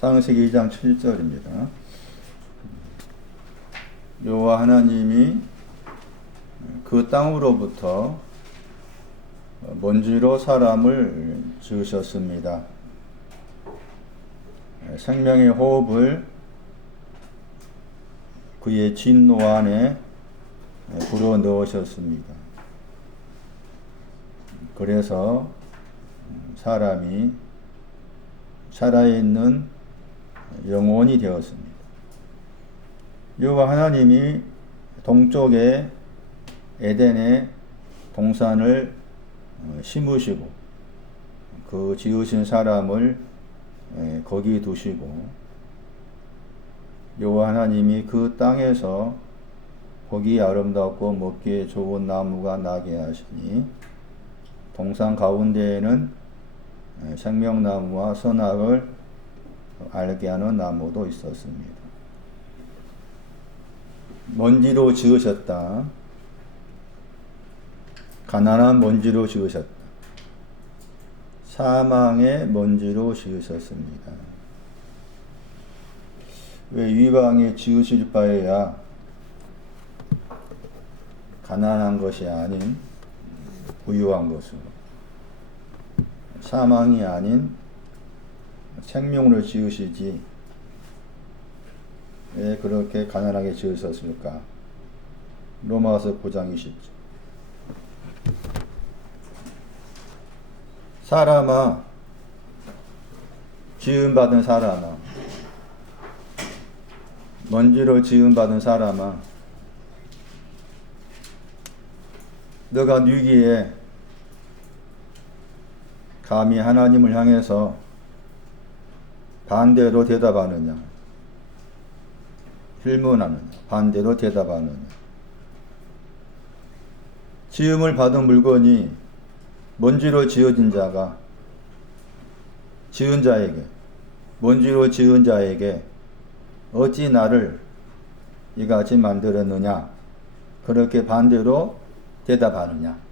창세기 2장 7절입니다. 여호와 하나님이 그 땅으로부터 먼지로 사람을 지으셨습니다. 생명의 호흡을 그의 진노 안에 불어 넣으셨습니다. 그래서 사람이 살아있는 영혼이 되었습니다. 여호와 하나님이 동쪽에 에덴에 동산을 심으시고 그 지으신 사람을 거기 두시고 여호와 하나님이 그 땅에서 보기 아름답고 먹기에 좋은 나무가 나게 하시니 동산 가운데에는 생명나무와 선악을 알게 하는 나무도 있었습니다. 먼지로 지으셨다. 가난한 먼지로 지으셨다. 사망의 먼지로 지으셨습니다. 왜 이방에 지으실 바에야 가난한 것이 아닌 부유한 것으로, 사망이 아닌 생명으로 지으시지 왜 그렇게 가난하게 지으셨을까? 로마서 9장 20절. 사람아, 지음받은 사람아, 먼지로 지음받은 사람아, 너가 뉘기에 감히 하나님을 향해서 반대로 대답하느냐? 질문하느냐? 반대로 대답하느냐? 지음을 받은 물건이 먼지로 지어진 자가 지은 자에게, 먼지로 지은 자에게 어찌 나를 이같이 만들었느냐? 그렇게 반대로 대답하느냐?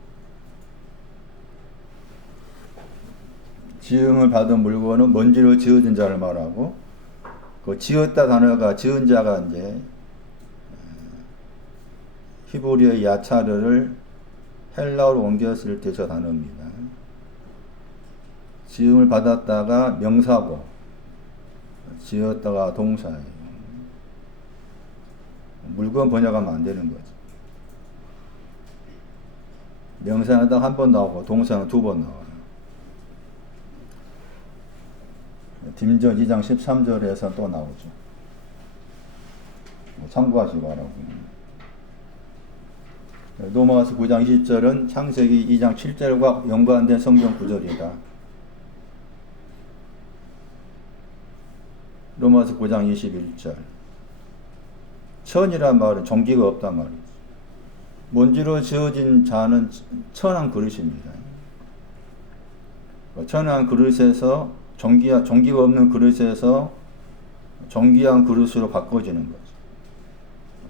지음을 받은 물건은 먼지로 지어진 자를 말하고, 그 지었다 단어가 지은 자가 이제 히브리어 야차르를 헬라어로 옮겼을 때 저 단어입니다. 지음을 받았다가 명사고, 지었다가 동사예요. 물건 번역하면 안 되는 거죠. 명사는 딱 한 번 나오고 동사는 두 번 나와요. 딤전 2장 13절에서 또 나오죠. 참고하시기 바라고. 로마서 9장 20절은 창세기 2장 7절과 연관된 성경 구절이다. 로마서 9장 21절. 천이란 말은 종기가 없단 말이죠. 먼지로 지어진 자는 천한 그릇입니다. 천한 그릇에서 종기가 없는 그릇에서 정기한 그릇으로 바꿔지는 거죠.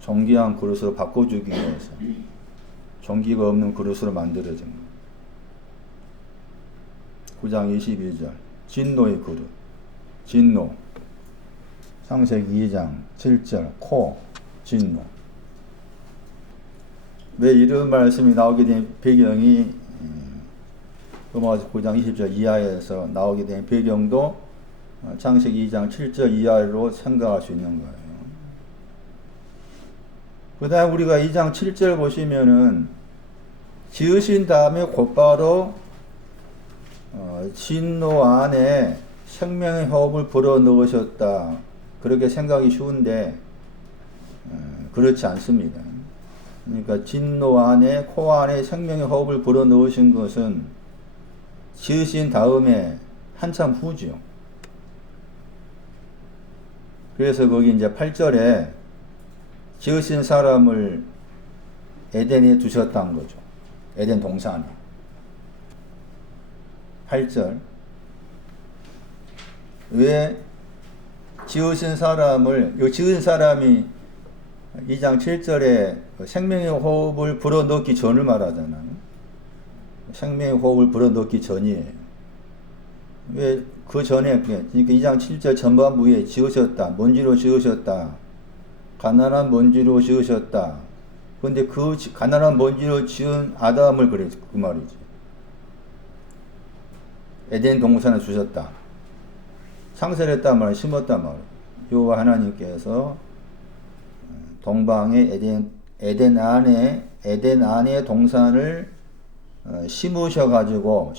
정기한 그릇으로 바꿔주기 위해서 종기가 없는 그릇으로 만들어진 거예요. 9장 22절. 진노의 그릇. 진노. 창세기 2장 7절. 코. 진노. 왜 이런 말씀이 나오게 된 배경이 로마서 9장 20절 이하에서 나오게 된 배경도 창세기 2장 7절 이하로 생각할 수 있는 거예요. 그 다음에 우리가 2장 7절 보시면은 지으신 다음에 곧바로 진노 안에 생명의 호흡을 불어 넣으셨다. 그렇게 생각이 쉬운데 그렇지 않습니다. 그러니까 진노 안에, 코 안에 생명의 호흡을 불어 넣으신 것은 지으신 다음에 한참 후죠. 그래서 거기 이제 8절에 지으신 사람을 에덴에 두셨다는 거죠. 에덴 동산에. 8절. 왜 지으신 사람을, 이 지은 사람이 2장 7절에 생명의 호흡을 불어넣기 전을 말하잖아요. 생명의 호흡을 불어넣기 전이에요. 왜 그 전에 그러니까 2장 7절 전반부에 지으셨다. 먼지로 지으셨다. 가난한 먼지로 지으셨다. 근데 그 가난한 먼지로 지은 아담을 그래 그 말이지. 에덴 동산을 주셨다. 창설했단 말, 심었단 말. 여호와 하나님께서 동방의 에덴 안에 동산을 심으셨고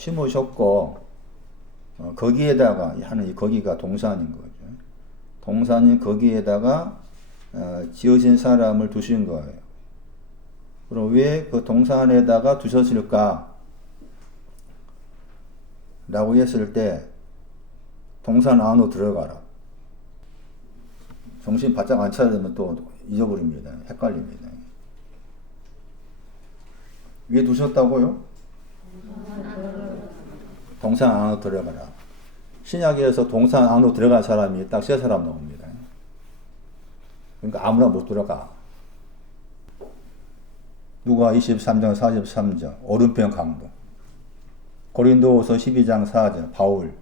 거기에다가 하는 거기가 동산인 거죠. 동산인 거기에다가 지어진 사람을 두신 거예요. 그럼 왜 그 동산에다가 두셨을까? 라고 했을 때 동산 안으로 들어가라. 정신 바짝 안 차리면 또 잊어버립니다. 헷갈립니다. 왜 두셨다고요? 동산 안으로 들어가라. 신약에서 동산 안으로 들어간 사람이 딱 세 사람 나옵니다. 그러니까 아무나 못 들어가. 누가 23장 43절 오른편 강도, 고린도후서 12장 4절 바울,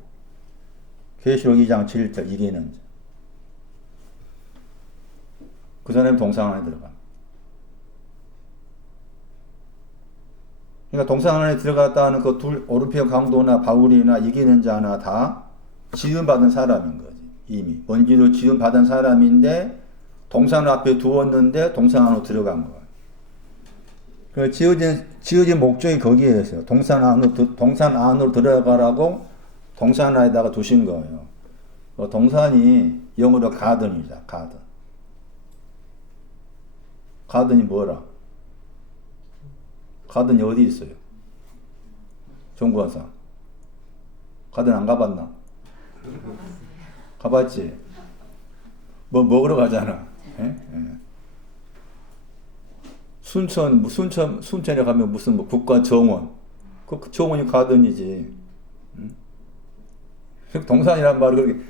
계시록 2장 7절 이기는 자. 그 사람이 동산 안에 들어가. 그러니까 동산 안에 들어갔다는 그 둘 오른편 강도나 바울이나 이기는 자나 다 지음받은 사람인 거지. 이미 먼지로 지음받은 사람인데 동산 앞에 두었는데 동산 안으로 들어간 거야. 그 지어진 목적이 거기에 있어요. 동산 안으로 들어가라고 동산 안에다가 두신 거예요. 동산이 영어로 가든이자 가든. 가든이 뭐라? 가든이 어디 있어요? 정구원사. 가든 안 가봤나? 가봤지? 뭐 먹으러 가잖아. 예? 순천에 가면 무슨 뭐 국가정원. 그 정원이 가든이지. 동산이란 말을 그렇게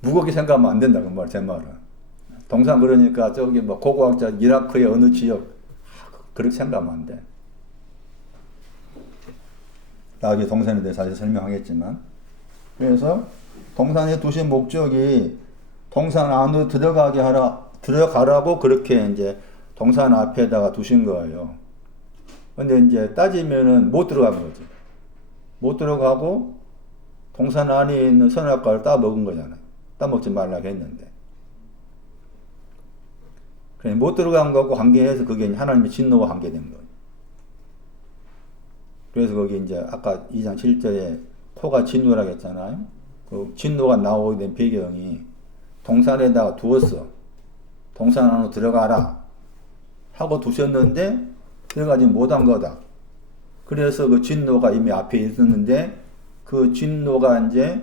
무겁게 생각하면 안 된다. 그 말, 제 말은. 동산 그러니까 저기 뭐 고고학자 이라크의 어느 지역. 그렇게 생각하면 안 돼. 나중에 동산에 대해서 자세히 설명하겠지만. 그래서 동산에 두신 목적이 동산 안으로 들어가라고 그렇게 이제 동산 앞에다가 두신 거예요. 근데 이제 따지면은 못 들어간 거지. 못 들어가고 동산 안에 있는 선악과를 따먹은 거잖아요. 따먹지 말라고 했는데. 그래 못 들어간 거하고 관계해서 그게 하나님의 진노와 관계된 거예요. 그래서 거기 이제 아까 2장 7절에 코가 진노라고 했잖아요. 그 진노가 나오게 된 배경이 동산에다가 두었어. 동산 안으로 들어가라 하고 두셨는데 들어가지 못한 거다. 그래서 그 진노가 이미 앞에 있었는데 그 진노가 이제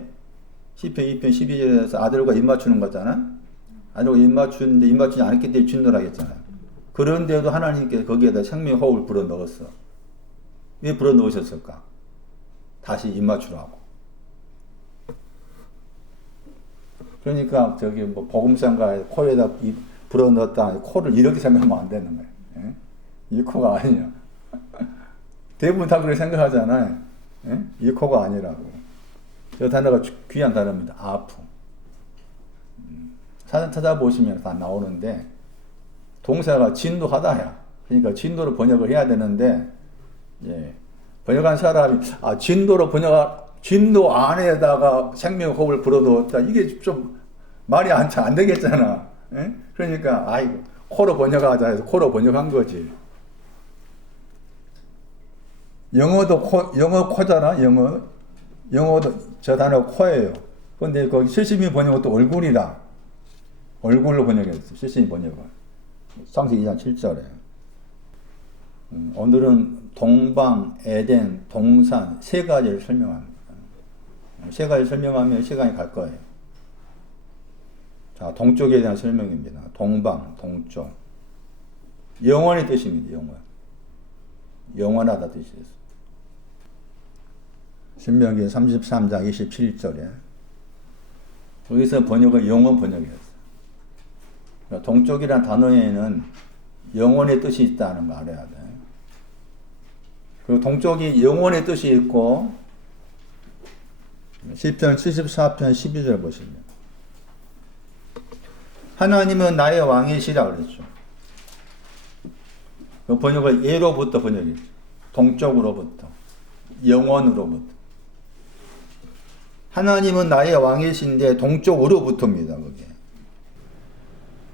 시편 2편 12절에서 아들과 입맞추는 거잖아. 아들과 입맞추는데 입맞추지 않았기 때문에 진노라고 했잖아요. 그런데도 하나님께 거기에다 생명의 호흡을 불어넣었어. 왜 불어넣으셨을까? 다시 입맞추라고. 그러니까 저기 뭐 복음상가에 코에다 불어넣었다. 코를 이렇게 생각하면 안 되는 거예요. 예? 이 코가 아니야. 대부분 다 그렇게 생각하잖아요. 예? 이 코가 아니라고. 저 단어가 귀한 단어입니다. 아프. 사전 찾아보시면 다 나오는데 동사가 진노하다야. 그러니까 진노로 번역을 해야 되는데 예. 번역한 사람이 진노 안에다가 생명호흡을 불어넣었다. 이게 좀 말이 안 되겠잖아. 예? 그러니까 아이고 코로 번역하자 해서 코로 번역한 거지. 영어 코잖아. 영어도 저 단어 코예요. 근데 거기 실시민 번역은 또 얼굴이다. 얼굴로 번역했어. 실시민 번역은. 창세기 2장 7절에. 오늘은 동방, 에덴, 동산 세 가지를 설명합니다. 세 가지 설명하면 시간이 갈 거예요. 자, 동쪽에 대한 설명입니다. 동방, 동쪽. 영원의 뜻입니다. 영원. 영원하다 뜻이었어요. 신명기 33장 27절에 여기서 번역은 영원 번역이었어요. 그러니까 동쪽이라는 단어에는 영원의 뜻이 있다는 걸 알아야 돼. 그리고 동쪽이 영원의 뜻이 있고 시편 74편 12절 보시면 하나님은 나의 왕이시라 그랬죠. 그 번역을 예로부터 번역했죠. 동쪽으로부터, 영원으로부터. 하나님은 나의 왕이신데 동쪽으로부터입니다. 그게.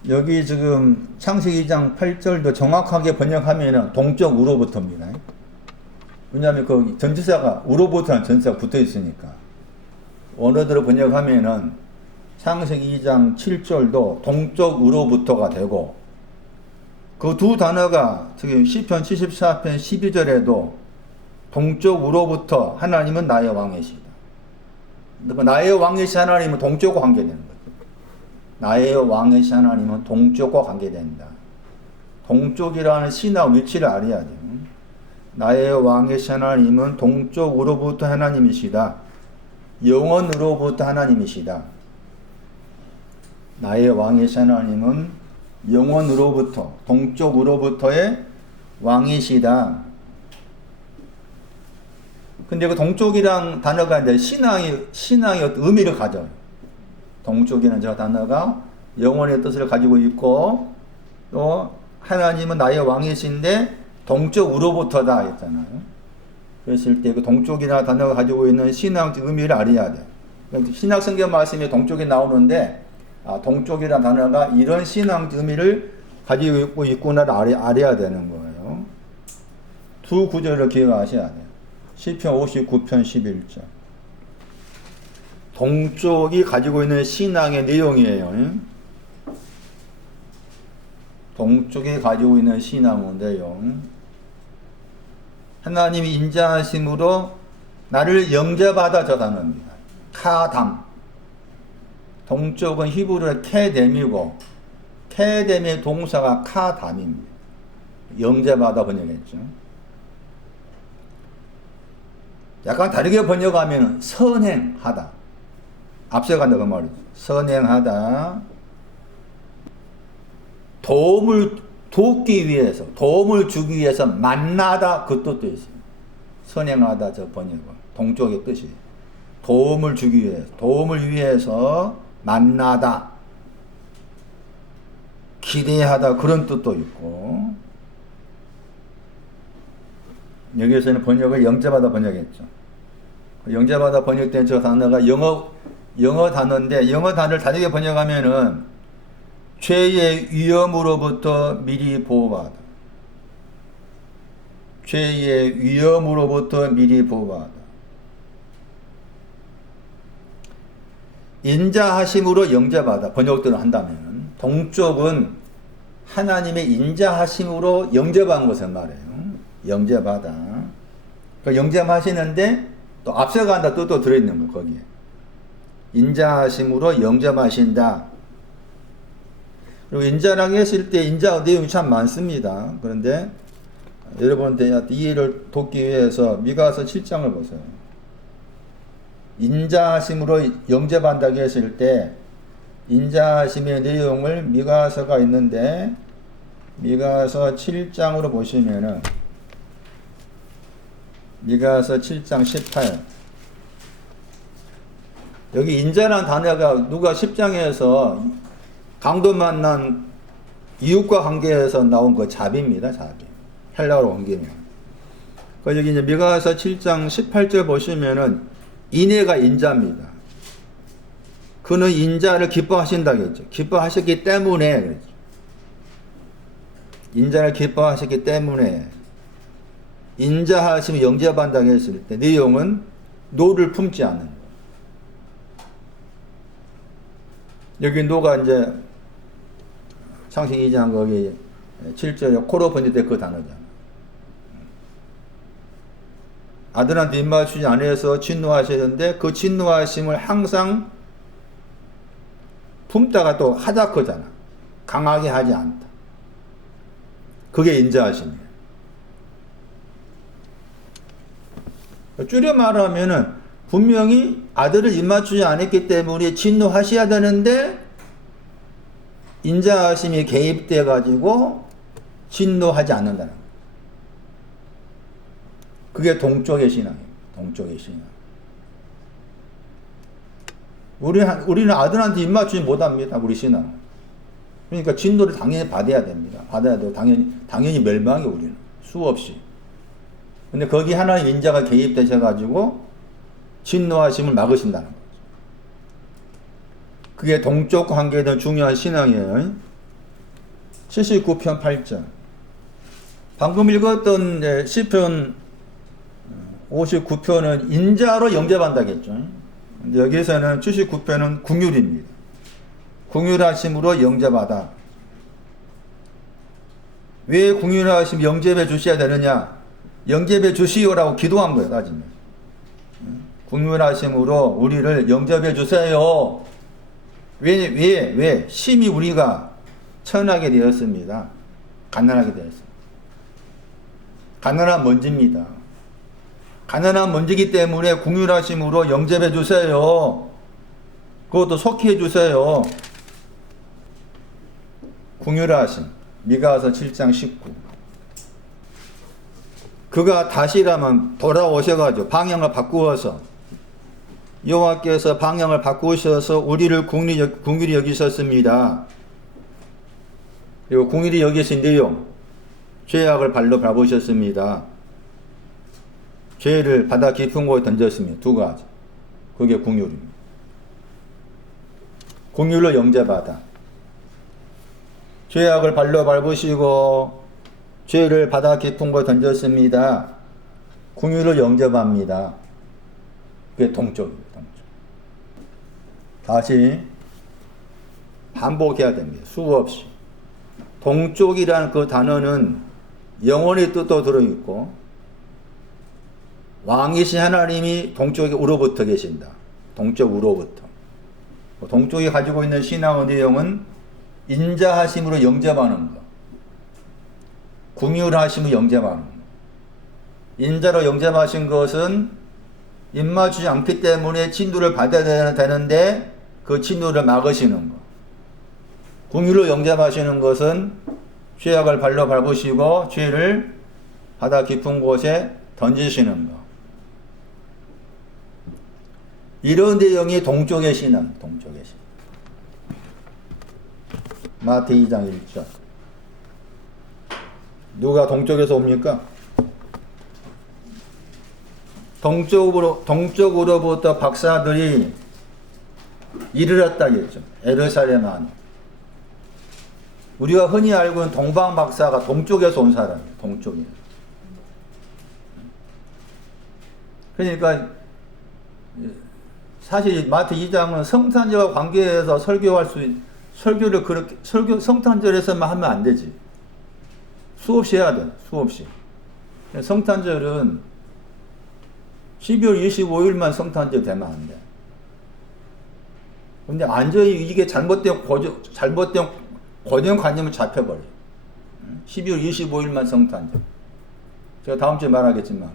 여기 지금 창세기 2장 8절도 정확하게 번역하면 동쪽으로부터입니다. 왜냐하면 그 전치사가 우로부터는 전치사가 붙어 있으니까. 원어대로 번역하면은 창세기 2장 7절도 동쪽으로부터가 되고, 그 두 단어가 지금 시편 74편 12절에도 동쪽으로부터 하나님은 나의 왕이시다. 나의 왕이신 하나님은 동쪽과 관계되는 거죠. 나의 왕이신 하나님은 동쪽과 관계된다. 동쪽이라는 신학 위치를 알아야 돼요. 나의 왕이신 하나님은 동쪽으로부터 하나님이시다. 영원으로부터 하나님이시다. 나의 왕이신 하나님은 영원으로부터, 동쪽으로부터의 왕이시다. 근데 그 동쪽이란 단어가 이제 신앙의 어떤 의미를 가져요. 동쪽이라는 저 단어가 영원의 뜻을 가지고 있고, 또 하나님은 나의 왕이신데 동쪽으로부터다 했잖아요. 그랬을 때 그 동쪽이라는 단어가 가지고 있는 신앙적 의미를 알아야 돼요. 신약 성경 말씀에 동쪽이 나오는데, 동쪽이라는 단어가 이런 신앙적 의미를 가지고 있구나를 알아야 되는 거예요. 두 구절을 기억하셔야 돼요. 시편 59편 11절. 동쪽이 가지고 있는 신앙의 내용이에요. 동쪽이 가지고 있는 신앙의 내용. 하나님이 인자하심으로 나를 영접하다 저 단어입니다. 카담. 동쪽은 히브리어의 케뎀이고, 케뎀의 동사가 카담입니다. 영접하다 번역했죠. 약간 다르게 번역하면 선행하다. 앞서간다 그 말이죠. 선행하다. 도움을 돕기 위해서, 도움을 주기 위해서 만나다 그 뜻도 있습니다. 선행하다 저 번역은 동쪽의 뜻이 도움을 주기 위해서, 도움을 위해서 만나다, 기대하다 그런 뜻도 있고, 여기에서는 번역을 영접하다 번역했죠. 영접하다 번역된 저 단어가 영어 단어인데, 영어 단어를 다르게 번역하면은 죄의 위험으로부터 미리 보호하다. 죄의 위험으로부터 미리 보호하다. 인자하심으로 영접하다. 번역들을 한다면 동쪽은 하나님의 인자하심으로 영접한 것을 말해요. 영접하다. 그 영접하시는데 또 앞서간다 뜻도 들어있는 거 거기에. 인자하심으로 영접하신다. 그리고 인자라고 했을 때 인자 내용이 참 많습니다. 그런데 여러분들 이해를 돕기 위해서 미가서 7장을 보세요. 인자하심으로 영접한다고 했을 때 인자하심의 내용을 미가서가 있는데, 미가서 7장으로 보시면은 미가서 7장 18, 여기 인자라는 단어가 누가 10장에서 강도 만난 이웃과 관계에서 나온 그 자비입니다. 자비. 헬라어로 옮기면. 그 여기 이제 미가서 7장 18절 보시면은 인애가 인자입니다. 그는 인자를 기뻐하신다고 했죠. 기뻐하셨기 때문에 그랬죠. 인자를 기뻐하셨기 때문에 인자하시면 영접한다고 했을 때 내용은 노를 품지 않는 거예요. 여기 노가 이제 창세기 2장 거기 7절에 코로 번역된 그 단어잖아. 아들한테 입맞추지 않아서 진노하시는데 그 진노하심을 항상 품다가 또 하다 크잖아. 강하게 하지 않다. 그게 인자하심이에요. 줄여 말하면은 분명히 아들을 입맞추지 않았기 때문에 진노하셔야 되는데 인자하심이 개입돼 가지고 진노하지 않는다는 거예요. 그게 동쪽의 신앙이에요. 동쪽의 신앙. 우리는 아들한테 입맞추지 못합니다. 우리 신앙. 그러니까 진노를 당연히 받아야 됩니다. 받아야 돼요. 당연히 멸망이 우리는. 수없이. 근데 거기 하나님 인자가 개입되셔가지고 진노하심을 막으신다는 거죠. 그게 동쪽 관계에 더 중요한 신앙이에요. 79편 8절. 방금 읽었던 시편 59편은 인자로 영접한다겠죠. 근데 여기서는 79편은 긍휼입니다. 긍휼하심으로 영접하다. 왜 긍휼하심 영접해 주셔야 되느냐? 영접해 주시오라고 기도한 거예요, 따지면. 긍휼하심으로 우리를 영접해 주세요. 왜? 심히 우리가 천하게 되었습니다. 가난하게 되었습니다. 가난한 먼지입니다. 가난한 먼지기 때문에 긍휼하심으로 영접해 주세요. 그것도 속히 해 주세요. 긍휼하심. 미가서 7장 19. 그가 다시라면 돌아오셔가지고 방향을 바꾸어서 여호와께서 방향을 바꾸셔서 우리를 긍휼히 여기셨습니다. 그리고 긍휼히 여기신 내용, 죄악을 발로 밟으셨습니다. 죄를 바다 깊은 곳에 던졌습니다. 두 가지. 그게 긍휼입니다. 긍휼로 영접하다. 죄악을 발로 밟으시고 죄를 바다 깊은 곳에 던졌습니다. 긍휼로 영접합니다. 그게 동쪽입니다. 동쪽. 다시 반복해야 됩니다. 수없이. 동쪽이라는 그 단어는 영혼의 뜻도 들어있고 왕이신 하나님이 동쪽에 우로부터 계신다. 동쪽 우로부터. 동쪽이 가지고 있는 신앙의 내용은 인자하심으로 영접하는 것. 긍휼하심으로 영접하는 것. 인자로 영접하신 것은 입맞추지 않기 때문에 진노를 받아야 되는데 그 진노를 막으시는 것. 긍휼로 영접하시는 것은 죄악을 발로 밟으시고 죄를 바다 깊은 곳에 던지시는 것. 이런 내용이 동쪽의 신앙, 동쪽의 신앙. 마태 2장 1절. 누가 동쪽에서 옵니까? 동쪽으로부터 박사들이 이르렀다겠죠. 예루살렘 안. 우리가 흔히 알고 있는 동방 박사가 동쪽에서 온 사람이에요. 동쪽이에요. 그러니까 사실 마태 2장은 성탄절과 관계해서 설교를 그렇게 성탄절에서만 하면 안 되지. 수없이 해야 돼. 수없이. 성탄절은 12월 25일만 성탄절 되면 안 돼. 근데 완전히 이게 잘못된 고정관념을 잡혀버려. 12월 25일만 성탄절. 제가 다음 주에 말하겠지만,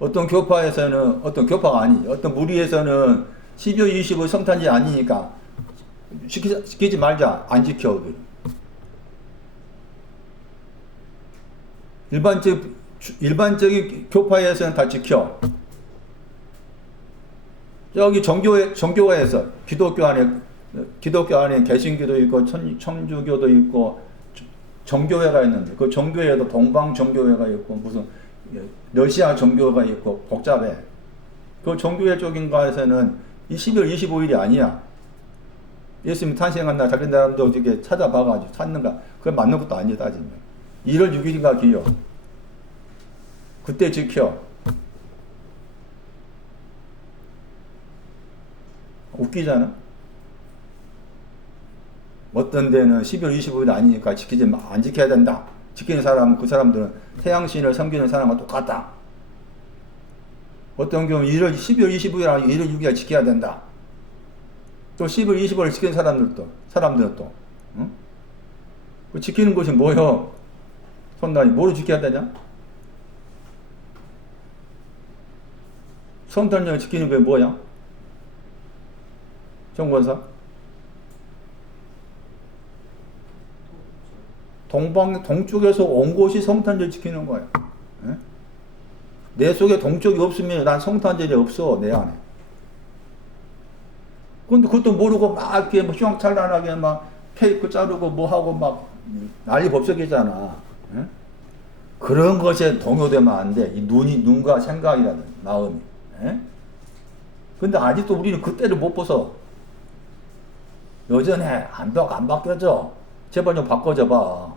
어떤 교파에서는, 어떤 교파가 아니지, 어떤 무리에서는 12월 25일 성탄절이 아니니까 지키지 말자. 안 지켜. 일반적인 교파에서는 다 지켜. 여기 정교회에서 기독교 안에 개신교도 있고 천주교도 있고 정교회가 있는데 그 정교회에도 동방 정교회가 있고 무슨 러시아 정교회가 있고 복잡해. 그 정교회 쪽인 거에서는 12월 25일이 아니야. 예수님이 탄생한 날 자기 사람도 어떻게 찾아봐가지고 찾는가. 그게 맞는 것도 아니야 따지면. 1월 6일인가 기요. 그때 지켜. 웃기잖아. 어떤 데는 12월 25일 아니니까 안 지켜야 된다. 지키는 사람은 그 사람들은 태양신을 섬기는 사람과 똑같다. 어떤 경우는 12월 25일 아니고 1월 6일 지켜야 된다. 또 12월 25일 지키는 사람들은 또 응? 그 지키는 것이 뭐요? 손단이 뭐로 지켜야 되냐? 성탄절 지키는 게 뭐야? 정권사? 동쪽에서 온 곳이 성탄절 지키는 거야. 에? 내 속에 동쪽이 없으면 난 성탄절이 없어, 내 안에. 근데 그것도 모르고 막 이렇게 뭐 휘황찬란하게 막 케이크 자르고 뭐 하고 막 난리 법석이잖아. 예? 그런 것에 동요되면 안 돼. 이 눈과 생각이라든 마음이. 예? 근데 아직도 우리는 그때를 못 벗어. 여전해. 안 바뀌어져. 제발 좀 바꿔줘 봐.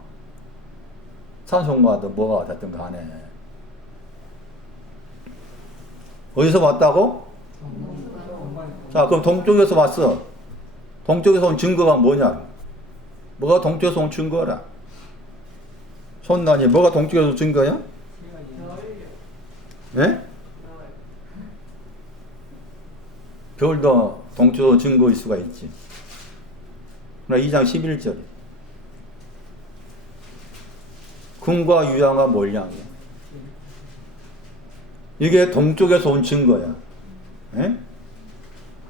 찬송가든 뭐가 됐든 간에. 어디서 왔다고? 자, 그럼 동쪽에서 왔어. 동쪽에서 온 증거가 뭐냐? 뭐가 동쪽에서 온 증거라? 손난이 뭐가 동쪽에서 온 증거야? 예? 별도 동쪽에서 증거일 수가 있지. 그러나 2장 11절. 금과 유향과 몰량이야. 이게 동쪽에서 온 증거야. 예?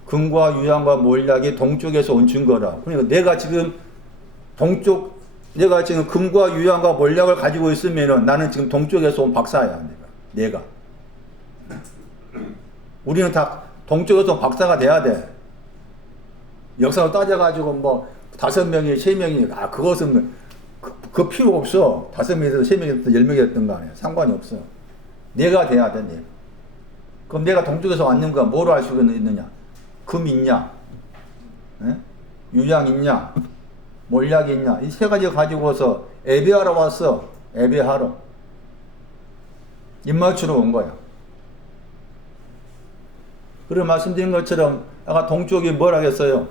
금과 유향과 몰약이 동쪽에서 온 증거라. 그러니까 내가 지금 금과 유향과 몰약을 가지고 있으면은 나는 지금 동쪽에서 온 박사야. 내가. 우리는 다 동쪽에서 온 박사가 돼야 돼. 역사로 따져가지고 뭐 5명이 3명이 그것은 그 필요 없어. 5명이 됐든 3명이 됐든 10명이 됐든 간에 상관이 없어. 내가 돼야 돼. 내가. 그럼 내가 동쪽에서 왔는가? 뭐로 알 수가 있느냐? 금 있냐? 에? 유양 있냐? 몰약이 있냐? 이 3가지 가지고서 예배하러 왔어. 예배하러. 입맞추러 온 거야. 그리고 말씀드린 것처럼 아까 동쪽이 뭘 하겠어요?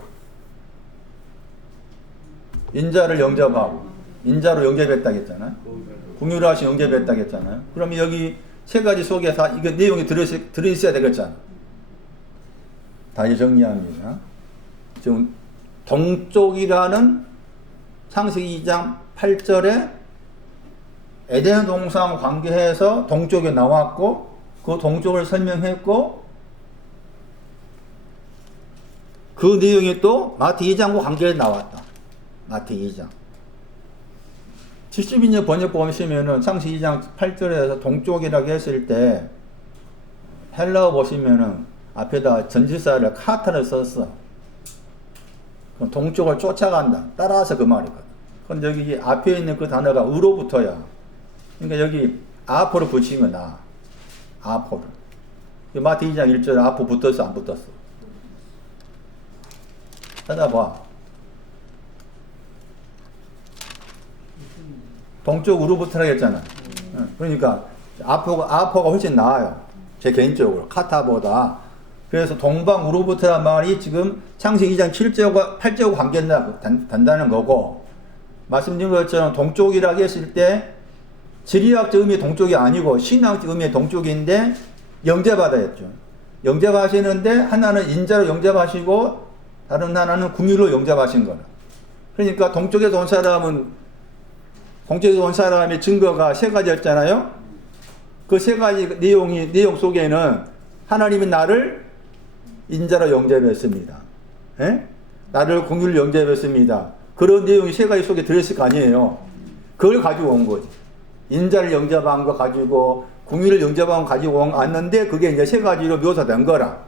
인자를 영접하고 인자로 영접했다고 했잖아요. 궁유를 하시 영접했다고 했잖아요. 그러면 여기 3가지 속에 다 이게 내용이 들어있어야 되겠잖아. 다시 정리합니다. 지금 동쪽이라는 창세기 2장 8절에 에덴 동산 관계해서 동쪽에 나왔고 그 동쪽을 설명했고 그 내용이 또 마태 2장과 관계해 나왔다. 마태 2장. 72년 번역 보시면은 창세기 2장 8절에서 동쪽이라고 했을 때 헬라어 보시면은 앞에다 전치사를 카타를 썼어. 그럼 동쪽을 쫓아간다. 따라서 그 말이거든. 근데 여기 앞에 있는 그 단어가 으로부터야. 그러니까 여기 아포를 붙이면 나. 아포를. 마태 2장 1절에 아포 붙었어, 안 붙었어? 찾아봐. 동쪽 으로부터라고 했잖아. 그러니까 아포가 훨씬 나아요. 제 개인적으로 카타보다. 그래서 동방 으로부터란 말이 지금 창세기 2장 7절과 8절과 관계된다는 거고, 말씀드린 것처럼 동쪽이라고 했을 때 지리학적 의미의 동쪽이 아니고 신학적 의미의 동쪽인데 영접하다 했죠. 영접하시는데 하나는 인자로 영접하시고 다른 하나는 궁유로 영접하신 거라. 그러니까 동쪽에서 온 사람의 증거가 3가지였잖아요. 그 3가지 내용 속에는 하나님이 나를 인자로 영접했습니다. 에? 나를 궁유로 영접했습니다. 그런 내용이 3가지 속에 들어있을 거 아니에요. 그걸 가지고 온 거지. 인자를 영접한 거 가지고 궁유를 영접한 거 가지고 왔는데 그게 이제 3가지로 묘사된 거라.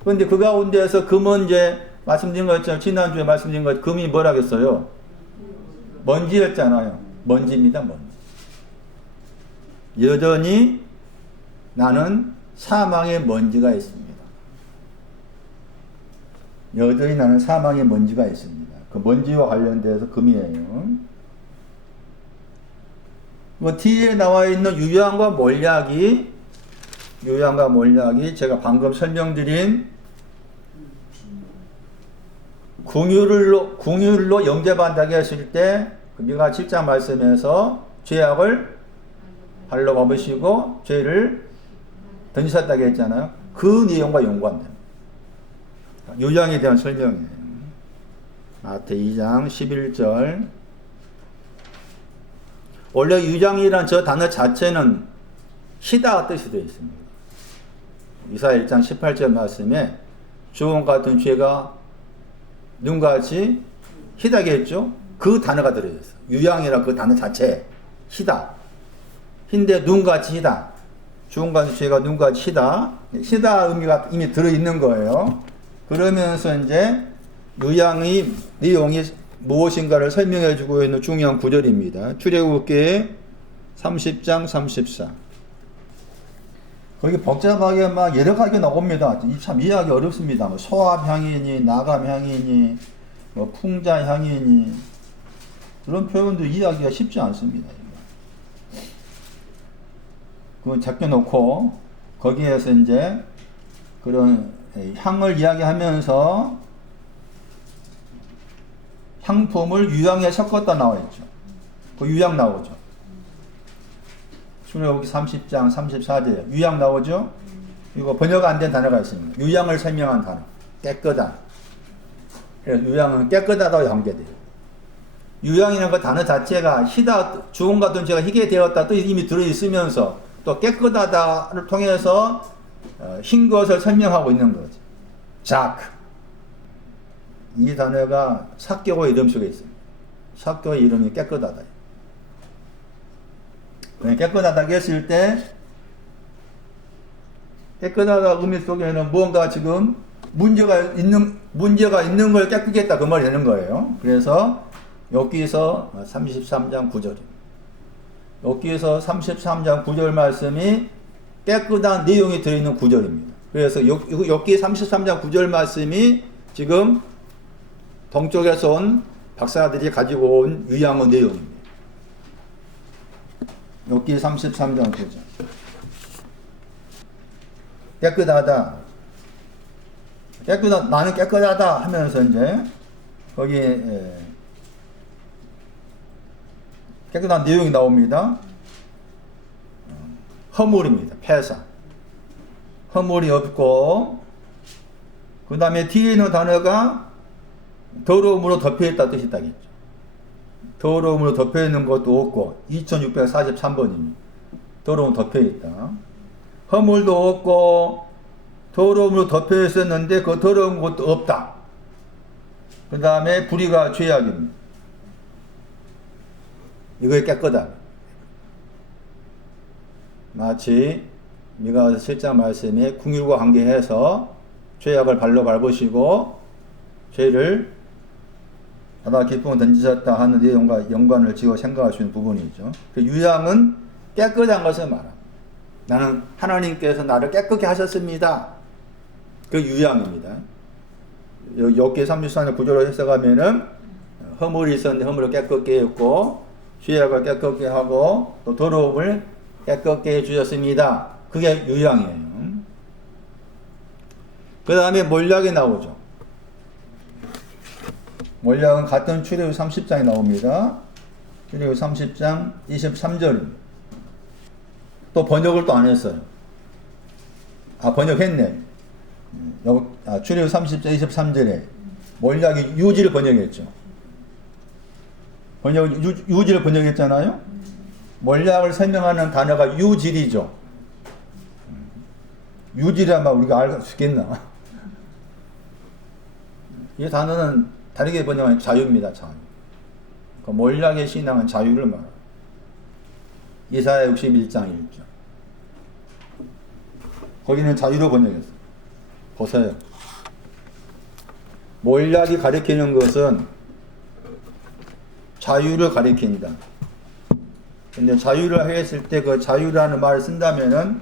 그런데 그 가운데에서 금은 이제 말씀드린 것처럼 지난주에 말씀드린 것 금이 뭐라겠어요? 먼지였잖아요. 먼지입니다. 먼지. 여전히 나는 사망의 먼지가 있습니다. 여전히 나는 사망의 먼지가 있습니다. 그 먼지와 관련돼서 금이에요. 뭐 뒤에 나와 있는 유향과 몰약이 제가 방금 설명드린 궁율로 영접한다고 했을 때 미가 7장 말씀에서 죄악을 발로 밟으시고 죄를 던지셨다고 했잖아요. 그 내용과 연관됩니다. 유향에 대한 설명이에요. 마태 2장 11절. 원래 유향이란 저 단어 자체는 희다 뜻이 되어 있습니다. 이사야 1장 18절 말씀에 주홍 같은 죄가 눈같이 희다게 했죠. 그 단어가 들어있어요. 유향이라 그 단어 자체에 희다. 흰데 눈같이 희다. 주홍 같은 죄가 눈같이 희다. 희다 의미가 이미 들어있는 거예요. 그 그러면서 이제 유양의 내용이 무엇인가를 설명해 주고 있는 중요한 구절입니다. 출애굽기 30장 34. 거기 복잡하게 막 여러 가지가 나옵니다. 참 이해하기 어렵습니다. 뭐 소압향이니 나감향이니 뭐 풍자향이니 그런 표현도 이해하기가 쉽지 않습니다. 그거 제껴놓고 거기에서 이제 그런 향을 이야기하면서 향품을 유향에 섞었다 나와 있죠. 그 유향 나오죠. 출애굽기 30장 34절 유향 나오죠. 이거 번역 안 된 단어가 있습니다. 유향을 설명한 단어 깨끗한. 그래서 유향은 깨끗하다고 연계돼요. 유향이라는 그 단어 자체가 희다 주홍 같은 죄가 희게 되었다 또 이미 들어있으면서 또 깨끗하다를 통해서 흰 것을 설명하고 있는 거죠. 자크. 이 단어가 삭교의 이름 속에 있습니다. 삭교의 이름이 깨끗하다. 깨끗하다고 했을 때 깨끗하다 의미 속에는 무언가 지금 문제가 있는 걸 깨끗게 했다 그 말이 되는 거예요. 그래서 여기서 33장 9절입니다. 여기서 33장 9절 말씀이 깨끗한 내용이 들어있는 구절입니다. 그래서 여기 33장 9절 말씀이 지금 동쪽에서 온 박사들이 가지고 온 유향의 내용입니다. 여기 33장 9절. 깨끗하다. 나는 깨끗하다 하면서 이제 거기 깨끗한 내용이 나옵니다. 허물입니다. 폐사. 허물이 없고 그 다음에 뒤에 있는 단어가 더러움으로 덮여있다 뜻이 있다겠죠. 더러움으로 덮여있는 것도 없고 2643번입니다. 더러움 덮여있다. 허물도 없고 더러움으로 덮여있었는데 그 더러운 것도 없다. 그 다음에 불의가 죄악입니다. 이거에 깨끗하다. 마치 미가서 7장 말씀에 궁율과 관계해서 죄악을 발로 밟으시고 죄를 바다 깊음에 던지셨다 하는 내용과 연관을 지어 생각할 수 있는 부분이죠. 그 유향은 깨끗한 것을 말합니다. 나는 하나님께서 나를 깨끗게 하셨습니다. 그 유향입니다. 여기 33절 9절로 해석하면은 허물이 있었는데 허물을 깨끗게 했고 죄악을 깨끗게 하고 또 더러움을 깨끗게 해주셨습니다. 그게 유향이에요. 그 다음에 몰약이 나오죠. 몰약은 같은 출애굽기 30장에 나옵니다. 출애굽기 30장 23절입니다. 또 번역을 또 안 했어요. 번역했네. 출애굽기 30장 23절에 몰약이 유지를 번역했죠. 유지를 번역했잖아요. 몰약을 설명하는 단어가 유질이죠. 유질이라면 우리가 알 수 있겠나? 이 단어는 다르게 번역하면 자유입니다. 자유. 그 몰약의 신앙은 자유를 말합니다. 이사야 61장 1절. 거기는 자유로 번역했어요. 보세요. 몰약이 가리키는 것은 자유를 가리킨다. 근데 자유를 했을 때 그 자유라는 말을 쓴다면은